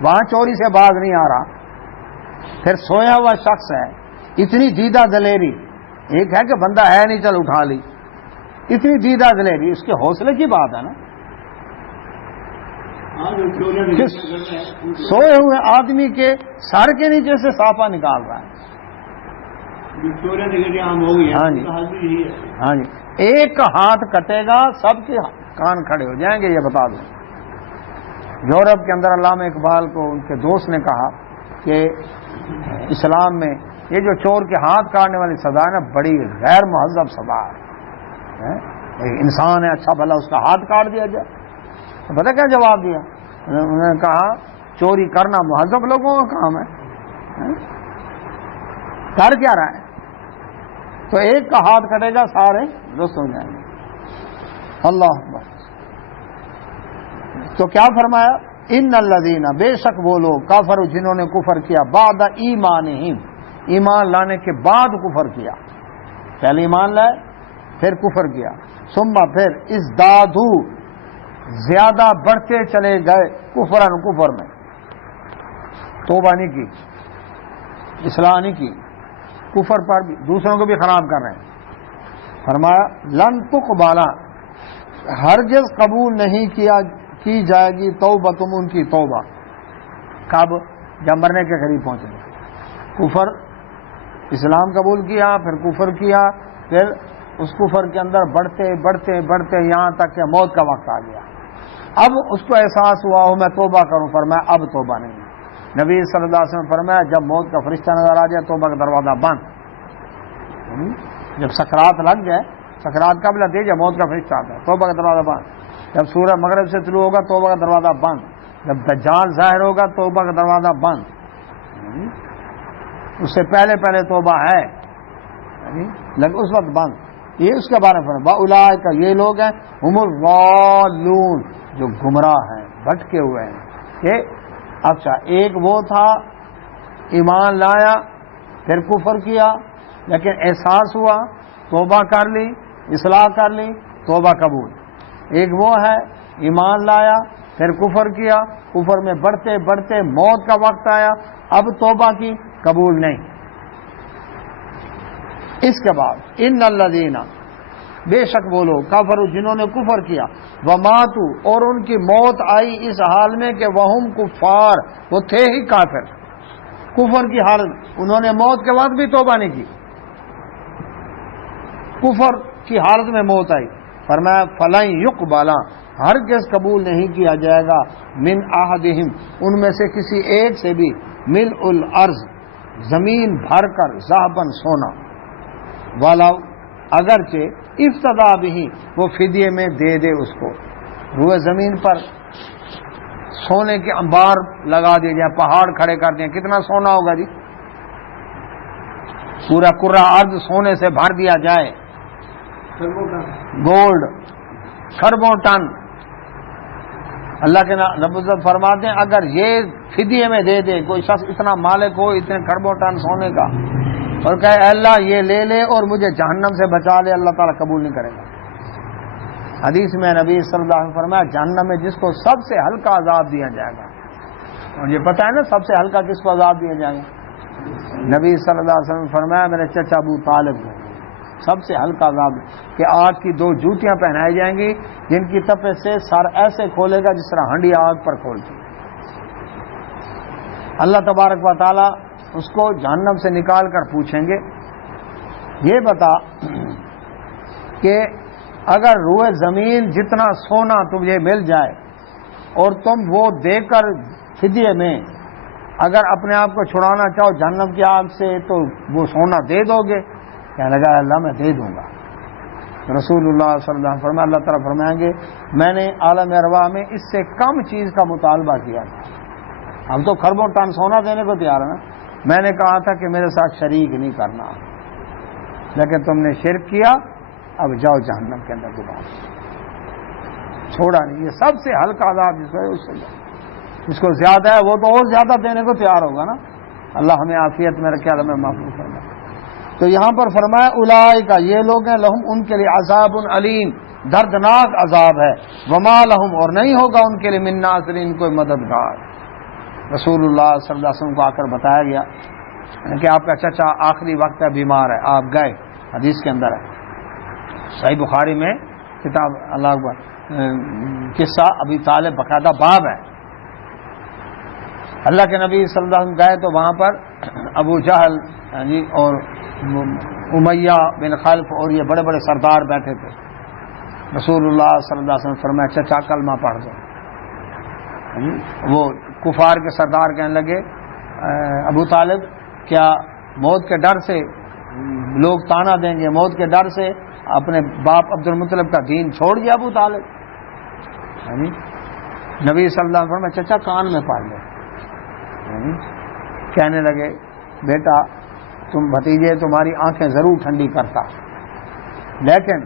وہاں چوری سے باز نہیں آ رہا، پھر سویا ہوا شخص ہے، اتنی دیدہ دلیری، ایک ہے کہ بندہ ہے نہیں چل اٹھا لی، اتنی دیدہ دلیری اس کے حوصلے کی بات ہے نا۔ سوئے ہوئے آدمی کے سر کے نیچے سے صافہ نکال رہا ہے۔ ہاں جی ہاں جی، ایک کا ہاتھ کٹے گا سب کے کان کھڑے ہو جائیں گے، یہ بتا دوں۔ یورپ کے اندر علامہ اقبال کو ان کے دوست نے کہا کہ اسلام میں یہ جو چور کے ہاتھ کاٹنے والی سزا ہے نا بڑی غیر مہذب سزا ہے، انسان ہے اچھا بھلا اس کا ہاتھ کاٹ دیا جائے۔ تو پتہ کیا جواب دیا؟ انہوں نے کہا چوری کرنا مہذب لوگوں کا کام ہے، کر کیا رہا ہے؟ تو ایک کا ہاتھ کٹے گا سارے درست ہو جائیں گے۔ اللہ اکبر۔ تو کیا فرمایا؟ ان الذین، بے شک وہ لوگ، کافروا جنہوں نے کفر کیا، بعد ایمانہم، ایمان لانے کے بعد کفر کیا، پہلے ایمان لائے پھر کفر کیا، ثم پھر ازدادوا، زیادہ بڑھتے چلے گئے، کفرن، کفر میں، توبہ نہیں کی، اصلاح نہیں کی، کفر پر بھی دوسروں کو بھی خراب کر رہے ہیں۔ فرمایا لن تقبل، ہرگز قبول نہیں کی جائے گی توبہ تم ان کی توبہ، کب؟ جب مرنے کے قریب پہنچے گے۔ کفر، اسلام قبول کیا پھر کفر کیا، پھر اس کفر کے اندر بڑھتے بڑھتے بڑھتے یہاں تک کہ موت کا وقت آ گیا۔ اب اس کو احساس ہوا ہو میں توبہ کروں، فرمایا اب توبہ نہیں۔ نبی صلی اللہ علیہ وسلم فرمایا جب موت کا فرشتہ نظر آ جائے توبہ کا دروازہ بند، جب سکرات لگ جائے، سکرات کب لگتی ہے؟ جب موت کا فرشتہ آتا ہے، توبہ کا دروازہ بند۔ جب سورج مغرب سے طلوع ہوگا توبہ کا دروازہ بند، جب دجال ظاہر ہوگا توبہ کا دروازہ بند، اس سے پہلے پہلے توبہ ہے لیکن اس وقت بند۔ یہ اس کے بارے میں فرمایا واولئک، یہ لوگ ہیں ہم الضالون، جو گمراہ ہیں، بھٹکے ہوئے ہیں۔ کہ اچھا ایک وہ تھا ایمان لایا پھر کفر کیا لیکن احساس ہوا توبہ کر لی، اصلاح کر لی، توبہ قبول۔ ایک وہ ہے ایمان لایا پھر کفر کیا، کفر میں بڑھتے بڑھتے موت کا وقت آیا، اب توبہ کی، قبول نہیں۔ اس کے بعد ان الذین، بے شک وہ لوگ، کفروا جنہوں نے کفر کیا، وماتوا، اور ان کی موت آئی اس حال میں کہ وہم کفار، وہ تھے ہی کافر، کفر کی حالت، انہوں نے موت کے بعد بھی توبہ نہیں کی، کفر کی حالت میں موت آئی۔ فرمایا فلن یقبل، ہرگز قبول نہیں کیا جائے گا، من احدہم، ان میں سے کسی ایک سے بھی، ملء الارض، زمین بھر کر، ذهبا، سونا، ولو، اگرچہ افتدا بھی، وہ فدیے میں دے دے اس کو، روئے زمین پر سونے کے انبار لگا دیے جائے، پہاڑ کھڑے کر دیں، کتنا سونا ہوگا جی؟ پورا کرہ ارض سونے سے بھر دیا جائے، گولڈ، خربوں ٹن۔ اللہ کے رب العزت فرماتے ہیں اگر یہ فدیے میں دے دے، کوئی شخص اتنا مالک ہو اتنے خربوں ٹن سونے کا، اور کہے اے اللہ یہ لے لے اور مجھے جہنم سے بچا لے، اللہ تعالیٰ قبول نہیں کرے گا۔ حدیث میں نبی صلی اللہ علیہ وسلم فرمایا جہنم میں جس کو سب سے ہلکا عذاب دیا جائے گا، مجھے پتہ ہے نا سب سے ہلکا کس کو عذاب دیا جائے گا؟ نبی صلی اللہ علیہ وسلم نے فرمایا میرے چچا ابو طالب کو سب سے ہلکا عذاب کہ آگ کی 2 جوتیاں پہنائی جائیں گی جن کی تپے سے سر ایسے کھولے گا جس طرح ہنڈی آگ پر کھولتی ہے۔ اللہ تبارک و تعالی اس کو جہنم سے نکال کر پوچھیں گے یہ بتا کہ اگر روئے زمین جتنا سونا تمہیں مل جائے اور تم وہ دے کر فدیے میں اگر اپنے آپ کو چھڑانا چاہو جہنم کی آگ سے تو وہ سونا دے دو گے؟ کہنے لگا اللہ میں دے دوں گا۔ رسول اللہ صلی اللہ علیہ وسلم فرمایا اللہ تعالیٰ فرمائیں گے میں نے عالم ارواح میں اس سے کم چیز کا مطالبہ کیا تھا، ہم تو خربوں ٹن سونا دینے کو تیار ہیں، میں نے کہا تھا کہ میرے ساتھ شریک نہیں کرنا، لیکن تم نے شرک کیا، اب جاؤ جہنم کے اندر دوبارہ، چھوڑا نہیں۔ یہ سب سے ہلکا عذاب جس کو اس سے جس کو زیادہ ہے وہ تو اور زیادہ دینے کو تیار ہوگا نا۔ اللہ ہمیں عافیت میں رکھے، اللہ میں معفو کرنا۔ تو یہاں پر فرمایا اولئک یہ لوگ ہیں لہم ان کے لیے عذاب علیم دردناک عذاب ہے، وما لہم اور نہیں ہوگا ان کے لیے من ناصرین کوئی مددگار۔ رسول اللہ صلی اللہ علیہ وسلم کو آ کر بتایا گیا کہ آپ کا چچا آخری وقت ہے بیمار ہے، آپ گئے، حدیث کے اندر ہے، صحیح بخاری میں کتاب اللہ اکبر قصہ ابی طالب باقاعدہ باب ہے۔ اللہ کے نبی صلی اللہ علیہ وسلم گئے تو وہاں پر ابو جہل اور امیہ بن خلف اور یہ بڑے بڑے سردار بیٹھے تھے۔ رسول اللہ صلی اللہ علیہ وسلم فرمایا چچا کلمہ پڑھ دو۔ وہ کفار کے سردار کہنے لگے ابو طالب کیا موت کے ڈر سے لوگ تانا دیں گے، موت کے ڈر سے اپنے باپ عبد المطلب کا دین چھوڑ گیا ابو طالب؟ نبی صلی اللہ علیہ وسلم چچا کان میں پڑھ لو۔ کہنے لگے بیٹا تم بھتیجے تمہاری آنکھیں ضرور ٹھنڈی کرتا، لیکن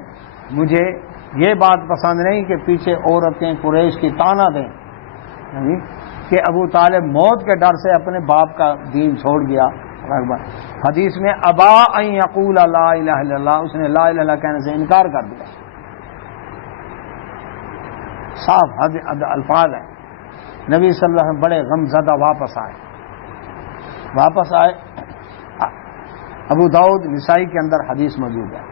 مجھے یہ بات پسند نہیں کہ پیچھے عورتیں قریش کی تانا دیں کہ ابو طالب موت کے ڈر سے اپنے باپ کا دین چھوڑ گیا۔ حدیث میں ابا ان یقول لا الہ الا اللہ، اس نے لا الہ الا اللہ کہنے سے انکار کر دیا۔ صاف الفاظ ہیں۔ نبی صلی اللہ علیہ وسلم بڑے غم زدہ واپس آئے۔ ابو داؤد نسائی کے اندر حدیث موجود ہے۔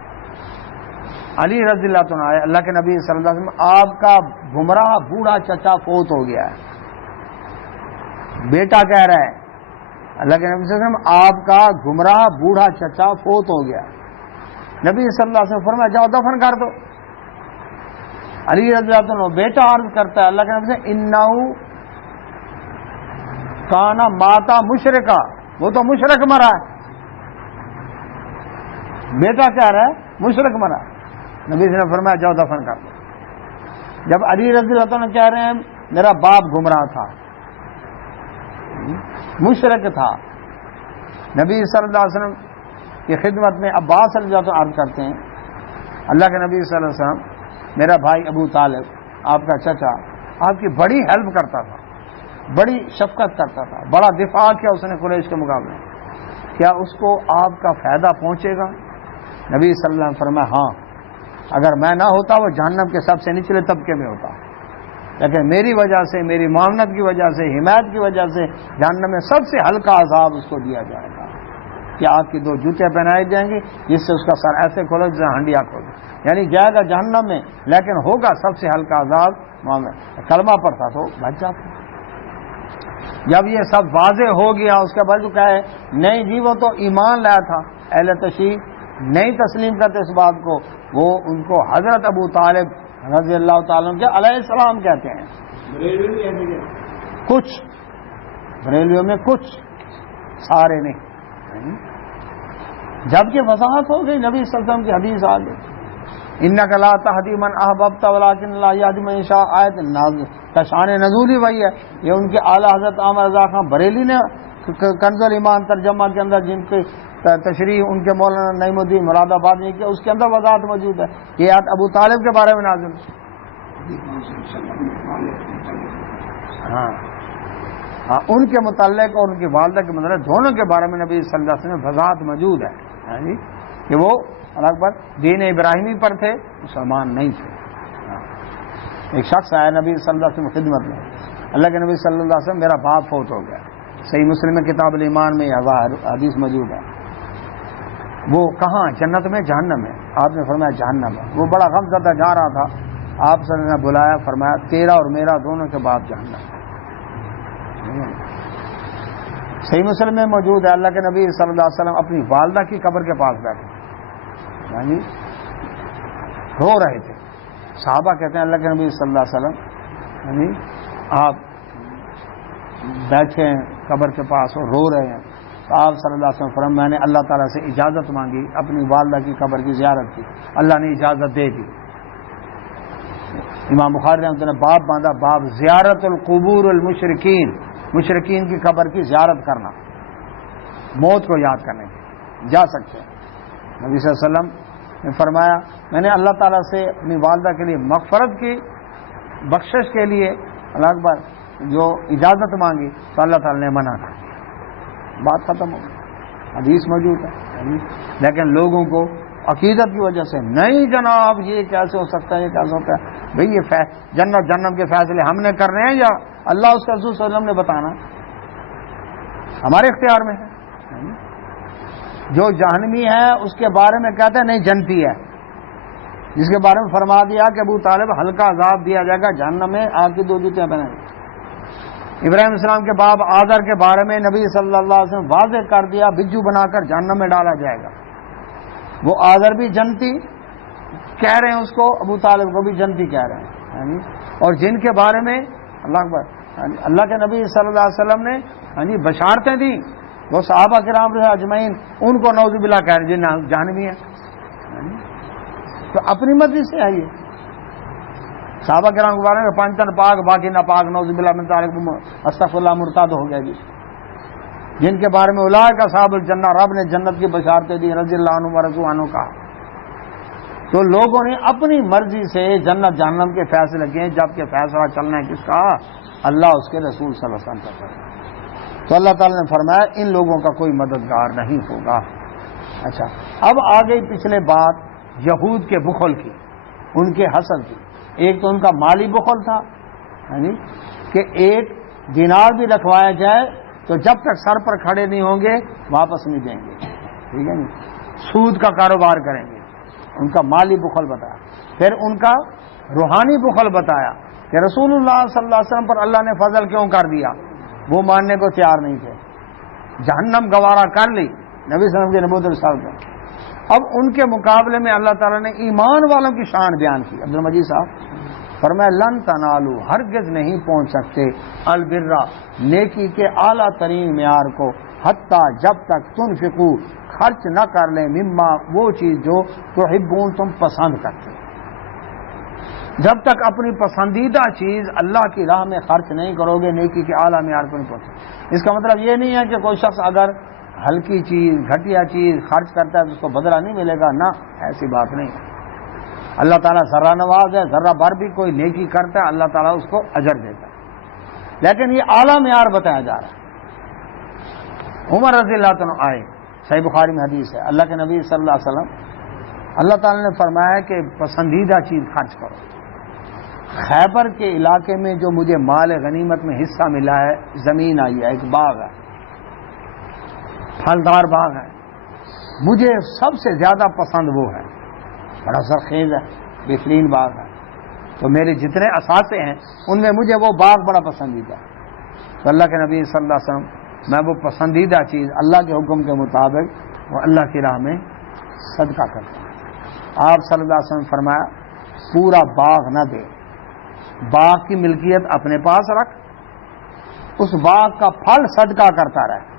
علی رضی اللہ عنہ آئے، اللہ کے نبی صلی اللہ علیہ وسلم آپ کا گمراہ بوڑھا چچا فوت ہو گیا ہے۔ بیٹا کہہ رہا ہے اللہ کے نبی صلی اللہ علیہ وسلم آپ کا گمراہ بوڑھا چچا فوت ہو گیا۔ نبی صلی اللہ علیہ وسلم فرمایا جاؤ دفن کر دو۔ علی رضی اللہ عنہ بیٹا عرض کرتا ہے اللہ کے نبی سے انہو کانا ماتا مشرکا، وہ تو مشرک مرا ہے۔ بیٹا کہہ رہا ہے مشرک مرا، نبی نے فرمایا جاؤ دفن کر دو۔ جب علی رضی اللہ عنہ کہہ رہے ہیں میرا باپ گمراہ تھا، مشرک تھا، نبی صلی اللہ علیہ وسلم کی خدمت میں عباس رضی اللہ عنہ عرض کرتے ہیں اللہ کے نبی صلی اللہ علیہ وسلم میرا بھائی ابو طالب آپ کا چچا آپ کی بڑی ہیلپ کرتا تھا، بڑی شفقت کرتا تھا، بڑا دفاع کیا اس نے قریش کے مقابلے، کیا اس کو آپ کا فائدہ پہنچے گا؟ نبی صلی اللہ علیہ وسلم فرمایا ہاں، اگر میں نہ ہوتا وہ جہنم کے سب سے نچلے طبقے میں ہوتا، لیکن میری وجہ سے، میری معاونت کی وجہ سے، حمایت کی وجہ سے جہنم میں سب سے ہلکا عذاب اس کو دیا جائے گا کہ آگ کی 2 جوتیاں پہنائی جائیں گی جس سے اس کا سر ایسے کھولو جیسے ہنڈیا کھولو، یعنی جائے گا جہنم میں لیکن ہوگا سب سے ہلکا عذاب۔ کلمہ پڑھتا تو بچ جاتا۔ جب یہ سب واضح ہو گیا اس کے بعد کہا ہے نہیں جی وہ تو ایمان لایا تھا، اہل تشیع نہیں تسلیم کرتے اس بات کو، وہ ان کو حضرت ابو طالب رضی اللہ تعالیٰ کے علیہ السلام کہتے ہیں۔ کچھ بریلویوں میں کچھ، سارے نہیں۔ جب کہ وضاحت ہو گئی نبی صلی اللہ علیہ وسلم کی حدیث آ گئی انک لا تہدی من احببت ولکن اللہ یہدی من یشاء، آیت کا شان نزولی وہی ہے۔ یہ ان کے اعلیٰ حضرت احمد رضا خان بریلی نے کنز الایمان ترجمہ کے اندر جن کی تشریح ان کے مولانا نعیم الدین مراد آباد نے کیا، اس کے اندر وضاحت موجود ہے۔ یہ آیت ابو طالب کے بارے میں نازل ہاں ان کے متعلق اور ان کی والدہ کے متعلق دونوں کے بارے میں نبی صلی اللہ علیہ وسلم وضاحت موجود ہے کہ وہ اکبر دین ابراہیمی پر تھے، مسلمان نہیں تھے۔ ایک شخص آیا نبی صلی اللہ علیہ وسلم خدمت میں، اللہ کے نبی صلی اللہ علیہ وسلم میرا باپ فوت ہو گیا، صحیح مسلم میں کتاب الایمان میں یہ حدیث موجود ہے، وہ کہاں، جنت میں جہنم میں؟ آپ نے فرمایا جہنم میں۔ وہ بڑا غم زدہ جا رہا تھا، آپ صلی اللہ علیہ وسلم نے بلایا، فرمایا تیرا اور میرا دونوں کے باپ جہنم۔ صحیح مسلم میں موجود ہے، اللہ کے نبی صلی اللہ علیہ وسلم اپنی والدہ کی قبر کے پاس بیٹھے، یعنی رو رہے تھے۔ صحابہ کہتے ہیں اللہ کے نبی صلی اللہ علیہ وسلم یعنی آپ بیٹھے ہیں قبر کے پاس اور رو رہے ہیں، تو آپ صلی اللہ علیہ وسلم فرمایا میں نے اللہ تعالیٰ سے اجازت مانگی اپنی والدہ کی قبر کی زیارت کی، اللہ نے اجازت دے دی۔ امام بخاری رحمۃ اللہ نے باب باندھا، باب زیارت القبور المشرکین، مشرکین کی قبر کی زیارت کرنا، موت کو یاد کرنے کے جا سکتے ہیں۔ نبی صلی اللہ علیہ وسلم نے فرمایا میں نے اللہ تعالیٰ سے اپنی والدہ کے لیے مغفرت کی، بخشش کے لیے اللہ اکبر جو اجازت مانگی تو اللہ تعالیٰ نے منع کر دیا، بات ختم ہو گئی۔ حدیث موجود ہے، لیکن لوگوں کو عقیدت کی وجہ سے نہیں جناب یہ کیسے ہو سکتا ہے، یہ کیسے ہوتا ہے؟ بھئی یہ جنت جہنم کے فیصلے ہم نے کرنے ہیں یا اللہ اس کے رسول صلی اللہ علیہ وسلم نے بتانا؟ ہمارے اختیار میں ہے۔ جو جہنمی ہے اس کے بارے میں کہتے ہیں نہیں جنتی ہے، جس کے بارے میں فرما دیا کہ ابو طالب ہلکا عذاب دیا جائے گا جہنم میں، آگ کی 2 جوتیاں پہنیں۔ ابراہیم السلام کے باپ آذر کے بارے میں نبی صلی اللہ علیہ وسلم واضح کر دیا، بجو بنا کر جہنم میں ڈالا جائے گا۔ وہ آذر بھی جنتی کہہ رہے ہیں، اس کو ابو طالب کو بھی جنتی کہہ رہے ہیں، اور جن کے بارے میں اللہ اکبر اللہ کے نبی صلی اللہ علیہ وسلم نے بشارتیں دی، وہ صحابہ کرام رہے اجمعین ان کو نعوذ باللہ کہہ رہے ہیں جن جہنمی ہیں۔ تو اپنی مرضی سے آئیے، صحابہ کرام کے بارے میں 5 تن پاک باقی ناپاک نعوذ باللہ من ذالک استغفر اللہ مرتد ہو گیا جی، جن کے بارے میں اولئک اصحاب الجنہ، رب نے جنت کی بشارتیں دی، رضی اللہ عنہ و رضوا عنہ کہا۔ تو لوگوں نے اپنی مرضی سے جنت جہنم کے فیصلے کیے، جبکہ فیصلہ چلنا ہے کس کا؟ اللہ اس کے رسول صلی اللہ علیہ وسلم کا۔ تو اللہ تعالیٰ نے فرمایا ان لوگوں کا کوئی مددگار نہیں ہوگا۔ اچھا، اب آ گئی پچھلے بات یہود کے بخل کی، ان کے حسد کی۔ ایک تو ان کا مالی بخل تھا، یعنی کہ 1 دینار بھی رکھوایا جائے تو جب تک سر پر کھڑے نہیں ہوں گے واپس نہیں دیں گے، ٹھیک ہے نہیں، سود کا کاروبار کریں گے۔ ان کا مالی بخل بتایا، پھر ان کا روحانی بخل بتایا کہ رسول اللہ صلی اللہ علیہ وسلم پر اللہ نے فضل کیوں کر دیا، وہ ماننے کو تیار نہیں تھے، جہنم گوارا کر لی نبی صلی اللہ علیہ وسلم کے نبوت رسالت میں۔ اب ان کے مقابلے میں اللہ تعالیٰ نے ایمان والوں کی شان بیان کی۔ عبدالمجید صاحب فرمایا لن تنالو، ہرگز نہیں پہنچ سکتے، البرا، نیکی کے اعلیٰ ترین معیار کو، حتیٰ جب تک تنفقو، خرچ نہ کر لیں، مما، وہ چیز جو تحبون، تم پسند کرتے، جب تک اپنی پسندیدہ چیز اللہ کی راہ میں خرچ نہیں کرو گے نیکی کے اعلیٰ معیار پر نہیں پہنچے۔ اس کا مطلب یہ نہیں ہے کہ کوئی شخص اگر ہلکی چیز گھٹیا چیز خرچ کرتا ہے تو اس کو بدلہ نہیں ملے گا، نہ، ایسی بات نہیں۔ اللہ تعالیٰ ذرہ نواز ہے، ذرہ بھر بھی کوئی نیکی کرتا ہے اللہ تعالیٰ اس کو اجر دیتا ہے، لیکن یہ اعلیٰ معیار بتایا جا رہا ہے۔ عمر رضی اللہ عنہ آئے، صحیح بخاری میں حدیث ہے، اللہ کے نبی صلی اللہ علیہ وسلم، اللہ تعالیٰ نے فرمایا کہ پسندیدہ چیز خرچ کرو۔ خیبر کے علاقے میں جو مجھے مال غنیمت میں حصہ ملا ہے، زمین آئی ہے، ایک باغ ہے، پھلدار باغ ہے، مجھے سب سے زیادہ پسند وہ ہے، بڑا زرخیز ہے، بہترین باغ ہے، تو میرے جتنے اثاثے ہیں ان میں مجھے وہ باغ بڑا پسندیدہ ہے۔ تو اللہ کے نبی صلی اللہ علیہ وسلم، میں وہ پسندیدہ چیز اللہ کے حکم کے مطابق وہ اللہ کی راہ میں صدقہ کرتا ہوں۔ آپ صلی اللہ علیہ وسلم فرمایا پورا باغ نہ دے، باغ کی ملکیت اپنے پاس رکھ، اس باغ کا پھل صدقہ کرتا رہے،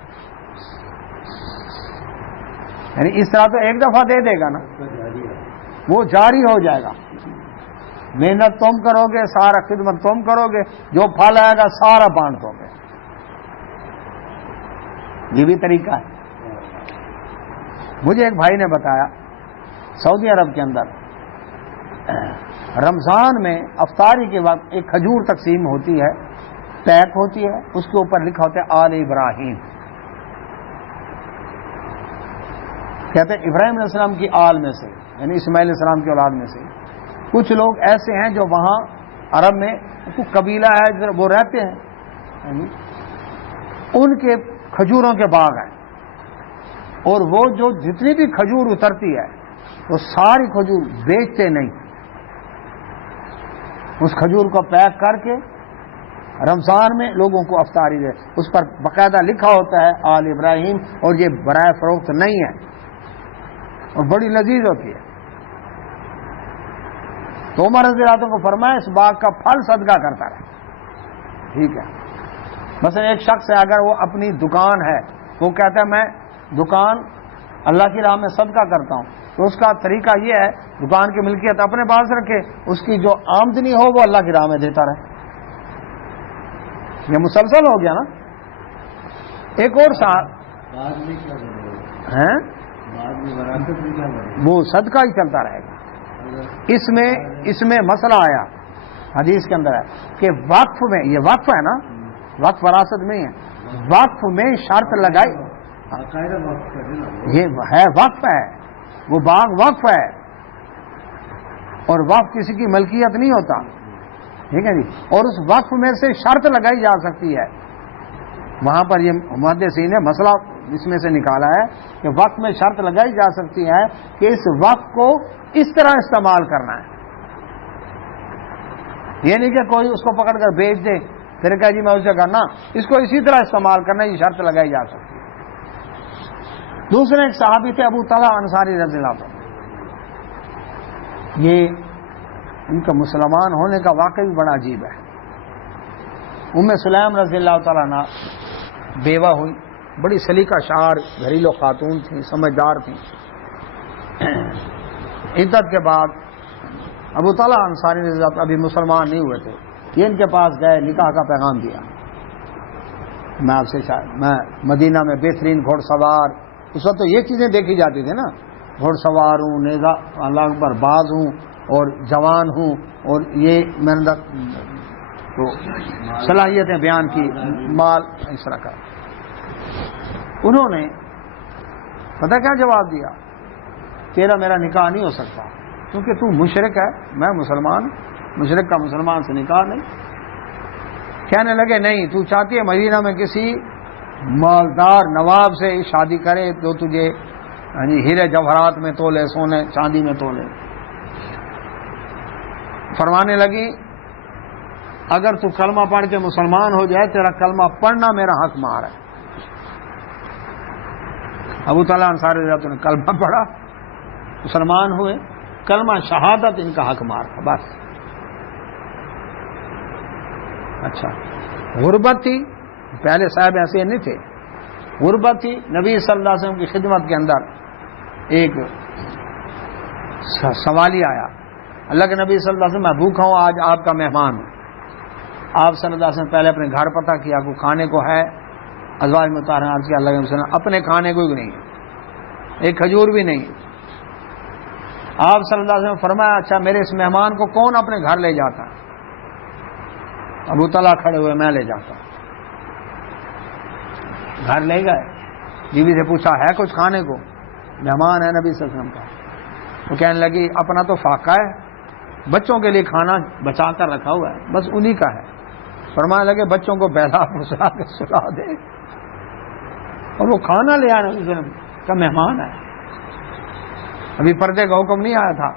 یعنی اس طرح تو ایک دفعہ دے دے گا نا، وہ جاری ہو جائے گا، محنت تم کرو گے، سارا خدمت تم کرو گے، جو پھل آئے گا سارا بانٹ دو گے، یہ بھی طریقہ ہے۔ مجھے ایک بھائی نے بتایا سعودی عرب کے اندر رمضان میں افطاری کے وقت ایک کھجور تقسیم ہوتی ہے، پیک ہوتی ہے، اس کے اوپر لکھا ہوتا ہے آل ابراہیم، کہتے ہیں ابراہیم علیہ السلام کی آل میں سے، یعنی اسماعیل علیہ السلام کی اولاد میں سے۔ کچھ لوگ ایسے ہیں جو وہاں عرب میں کوئی قبیلہ ہے وہ رہتے ہیں، ان کے کھجوروں کے باغ ہیں، اور وہ جو جتنی بھی کھجور اترتی ہے وہ ساری کھجور بیچتے نہیں، اس کھجور کو پیک کر کے رمضان میں لوگوں کو افطاری دے، اس پر باقاعدہ لکھا ہوتا ہے آل ابراہیم، اور یہ برائے فروخت نہیں ہے اور بڑی لذیذ ہوتی ہے۔ تو عمر رضی اللہ عنہ کو فرمایا اس باغ کا پھل صدقہ کرتا رہے، ٹھیک ہے۔ مثلا ایک شخص ہے، اگر وہ اپنی دکان ہے، وہ کہتا ہے میں دکان اللہ کی راہ میں صدقہ کرتا ہوں، تو اس کا طریقہ یہ ہے دکان کی ملکیت اپنے پاس رکھے، اس کی جو آمدنی ہو وہ اللہ کی راہ میں دیتا رہے، یہ مسلسل ہو گیا نا۔ ایک اور ساتھ بعد میں کیا بنے گا؟ ہیں بعد میں وراثت میں کیا بنے گا؟ وہ صدقہ ہی چلتا رہے گا۔ اس میں مسئلہ آیا حدیث کے اندر ہے کہ وقف میں، یہ وقف ہے نا، وقف وراثت میں ہی ہے، وقف میں شرط لگائی، باقاعدہ وقت کر دینا، یہ ہے وقف ہے، وہ باغ وقف ہے، اور وقف کسی کی ملکیت نہیں ہوتا، ٹھیک ہے جی۔ اور اس وقف میں سے شرط لگائی جا سکتی ہے، وہاں پر یہ محدثین نے مسئلہ اس میں سے نکالا ہے کہ وقف میں شرط لگائی جا سکتی ہے کہ اس وقف کو اس طرح استعمال کرنا ہے، یہ نہیں کہ کوئی اس کو پکڑ کر بیچ دے پھر کہا جی میں اسے کرنا، اس کو اسی طرح استعمال کرنا، یہ شرط لگائی جا سکتی ہے۔ دوسرے ایک صحابی تھے ابو طلحہ انصاری رضی اللہ عنہ، یہ ان کا مسلمان ہونے کا واقعہ بھی بڑا عجیب ہے۔ ام سلیم رضی اللہ تعالیٰ عنہ بیوہ ہوئی، بڑی سلیقہ شعار گھریلو خاتون تھیں، سمجھدار تھیں۔ عدت کے بعد ابو طلحہ انصاری رضی اللہ عنہ ابھی مسلمان نہیں ہوئے تھے، یہ ان کے پاس گئے، نکاح کا پیغام دیا، میں آپ سے میں مدینہ میں بہترین گھوڑ سوار، اس وقت تو یہ چیزیں دیکھی جاتی تھی نا، گھوڑ سوار ہوں، نیزہ اللہ اکبر باز ہوں، اور جوان ہوں، اور یہ میں نے تو صلاحیتیں بیان کی، مال اس طرح کا۔ انہوں نے پتہ کیا جواب دیا؟ تیرا میرا نکاح نہیں ہو سکتا کیونکہ تو مشرک ہے، میں مسلمان، مشرک کا مسلمان سے نکاح نہیں۔ کہنے لگے نہیں، تو چاہتی ہے مدینہ میں کسی مالدار نواب سے شادی کرے تو تجھے ہیرے جواہرات میں تولے، سونے چاندی میں تولے۔ فرمانے لگی اگر تو کلمہ پڑھ کے مسلمان ہو جائے، تیرا کلمہ پڑھنا میرا حق مار ہے۔ ابو طلحہ انصاری رضی اللہ عنہ نے کلمہ پڑھا، مسلمان ہوئے، کلمہ شہادت ان کا حق مار تھا، بس۔ اچھا، غربت تھی، پہلے صاحب ایسے نہیں تھے، غربت تھی، نبی صلی اللہ علیہ وسلم کی خدمت کے اندر ایک سوالی آیا، اللہ کے نبی صلی اللہ علیہ وسلم میں بھوکا ہوں، آج آپ کا مہمان ہوں۔ آپ صلی اللہ علیہ وسلم پہلے اپنے گھر پتہ کیا کو کھانے کو ہے، ازواج مطہرہ عرض کیا اللہ کے وسلم اپنے کھانے کو نہیں ہے، ایک کھجور بھی نہیں۔ آپ صلی اللہ علیہ وسلم فرمایا اچھا میرے اس مہمان کو کون اپنے گھر لے جاتا؟ ابو طلحہ کھڑے ہوئے، میں لے جاتا۔ گھر لے گئے، بیوی سے پوچھا ہے کچھ کھانے کو؟ مہمان ہے نبی صلی اللہ علیہ وسلم کا۔ تو کہنے لگی اپنا تو فاقہ ہے، بچوں کے لیے کھانا بچا کر رکھا ہوا ہے، بس انہی کا ہے۔ فرمانے لگے بچوں کو بہلا پھسلا کے سلا دے، اور وہ کھانا لے آنا نبی صلی اللہ علیہ وسلم کا مہمان ہے، ابھی پردے کا حکم نہیں آیا تھا۔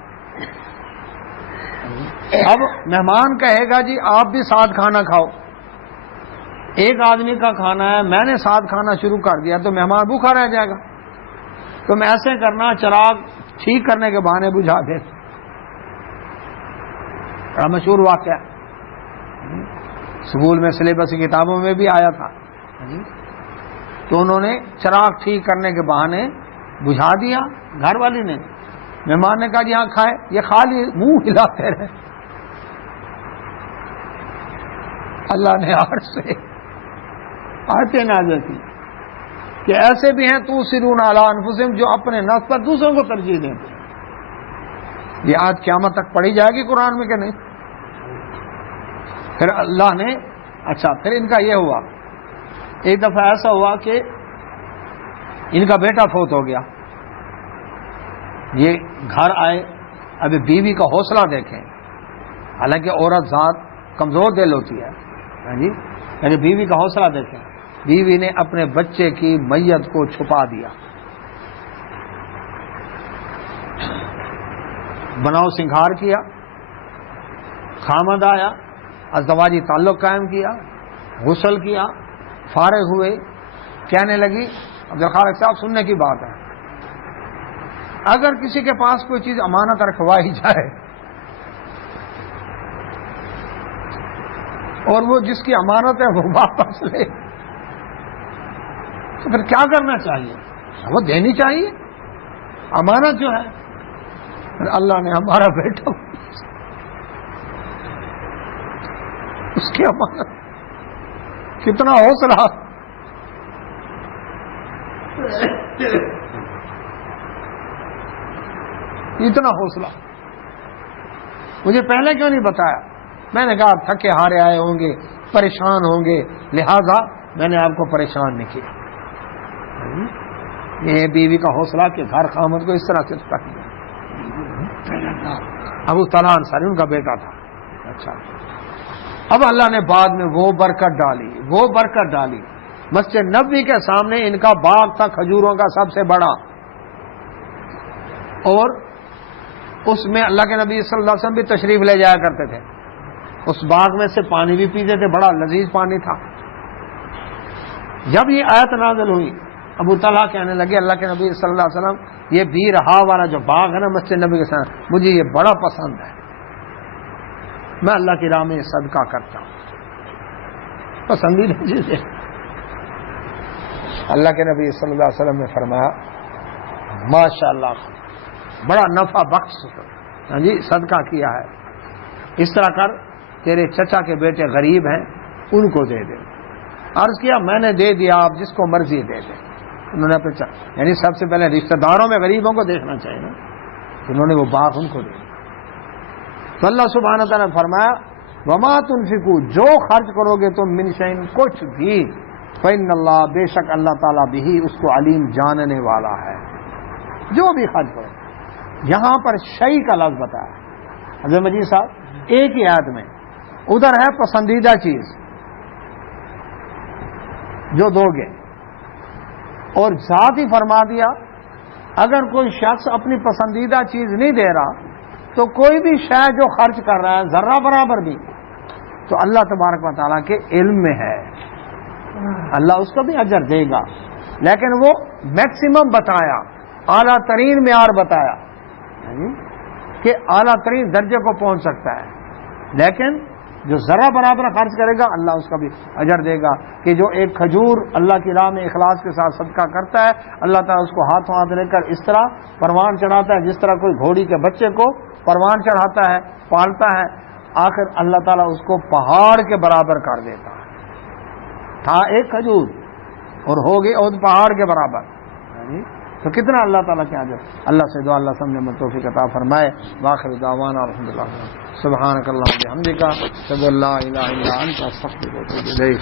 اب مہمان کہے گا جی آپ بھی ساتھ کھانا کھاؤ، ایک آدمی کا کھانا ہے، میں نے ساتھ کھانا شروع کر دیا تو مہمان بھوکا رہ جائے گا۔ تم ایسے کرنا چراغ ٹھیک کرنے کے بہانے بجھا دے، بڑا مشہور واقعہ، اسکول میں سلیبس کی کتابوں میں بھی آیا تھا۔ تو انہوں نے چراغ ٹھیک کرنے کے بہانے بجھا دیا، گھر والی نے، مہمان نے کہا جی ہاں کھائے، یہ خالی منہ ہلاتے رہے۔ اللہ نے آرٹ سے آیتیں نازل کی کہ ایسے بھی ہیں توسرون علی انفسہم، جو اپنے نفس پر دوسروں کو ترجیح دیتے ہیں۔ یہ آج قیامت تک پڑھی جائے گی قرآن میں کہ نہیں؟ پھر اللہ نے اچھا پھر ان کا یہ ہوا، ایک دفعہ ایسا ہوا کہ ان کا بیٹا فوت ہو گیا، یہ گھر آئے، ابھی بیوی کا حوصلہ دیکھیں، حالانکہ عورت ذات کمزور دل ہوتی ہے جی، لیکن بیوی کا حوصلہ دیکھیں، بیوی نے اپنے بچے کی میت کو چھپا دیا، بناؤ سنگھار کیا، خامد آیا، ازدواجی تعلق قائم کیا، غسل کیا، فارغ ہوئے، کہنے لگی عبدالخالق صاحب سننے کی بات ہے، اگر کسی کے پاس کوئی چیز امانت رکھوائی جائے اور وہ جس کی امانت ہے وہ واپس لے تو پھر کیا کرنا چاہیے؟ وہ دینی چاہیے امانت جو ہے۔ پھر اللہ نے ہمارا بیٹا اس کی امانت، کتنا حوصلہ، اتنا حوصلہ مجھے پہلے کیوں نہیں بتایا؟ میں نے کہا تھکے ہارے آئے ہوں گے، پریشان ہوں گے، لہذا میں نے آپ کو پریشان نہیں کیا۔ یہ بیوی کا حوصلہ کہ گھر خامد کو اس طرح سے رکھ دیا۔ ابو طلحہ انصاری ان کا بیٹا تھا۔ اچھا، اب اللہ نے بعد میں وہ برکت ڈالی، مسجد نبوی کے سامنے ان کا باغ تھا کھجوروں کا سب سے بڑا، اور اس میں اللہ کے نبی صلی اللہ علیہ وسلم بھی تشریف لے جایا کرتے تھے، اس باغ میں سے پانی بھی پیتے تھے، بڑا لذیذ پانی تھا۔ جب یہ آیت نازل ہوئی ابو طلحہ کہنے لگے اللہ کے نبی صلی اللہ علیہ وسلم یہ بھی رہا والا جو باغ ہے نا مسجد نبی کے سامنے، مجھے یہ بڑا پسند ہے، میں اللہ کی راہ میں صدقہ کرتا ہوں، پسندیدہ چیز ہے۔ اللہ کے نبی صلی اللہ علیہ وسلم نے فرمایا ماشاءاللہ بڑا نفع بخش جی صدقہ کیا ہے، اس طرح کر تیرے چچا کے بیٹے غریب ہیں ان کو دے دے۔ عرض کیا میں نے دے دیا، آپ جس کو مرضی دے دیں۔ انہوں نے اپنے یعنی سب سے پہلے رشتہ داروں میں غریبوں کو دیکھنا چاہیے نا، انہوں نے وہ باغ ان کو دے دیا۔ تو اللہ سبحانہ تعالیٰ نے فرمایا وما تنفقوا، جو خرچ کرو گے تم من شیء کچھ بھی، فإن اللہ، بے شک اللہ تعالیٰ بھی اس کو علیم جاننے والا ہے، جو بھی خرچ کرو۔ یہاں پر شیء کا لفظ بتایا حضرت مجید صاحب ایک ہی آیت میں، ادھر ہے پسندیدہ چیز جو دو گے، اور ساتھ ہی فرما دیا اگر کوئی شخص اپنی پسندیدہ چیز نہیں دے رہا تو کوئی بھی شے جو خرچ کر رہا ہے ذرہ برابر بھی، تو اللہ تبارک و تعالیٰ کے علم میں ہے، اللہ اس کو بھی اجر دے گا، لیکن وہ میکسیمم بتایا، اعلیٰ ترین معیار بتایا کہ اعلیٰ ترین درجے کو پہنچ سکتا ہے، لیکن جو ذرہ برابر خرچ کرے گا اللہ اس کا بھی اجر دے گا۔ کہ جو ایک کھجور اللہ کی راہ میں اخلاص کے ساتھ صدقہ کرتا ہے، اللہ تعالیٰ اس کو ہاتھوں ہاتھ لے کر اس طرح پروان چڑھاتا ہے جس طرح کوئی گھوڑی کے بچے کو پروان چڑھاتا ہے، پالتا ہے، آخر اللہ تعالیٰ اس کو پہاڑ کے برابر کر دیتا ہے۔ تھا ایک کھجور اور ہو گئی اور پہاڑ کے برابر، تو کتنا اللہ تعالیٰ کے اجر۔ اللہ سے دعا اللہ سب نے توفیق عطا فرمائے۔ واخر دعوانا الحمدللہ، سبحانک اللہم و بحمدک، اشہد ان لا الہ الا انت، استغفرک و اتوب الیک۔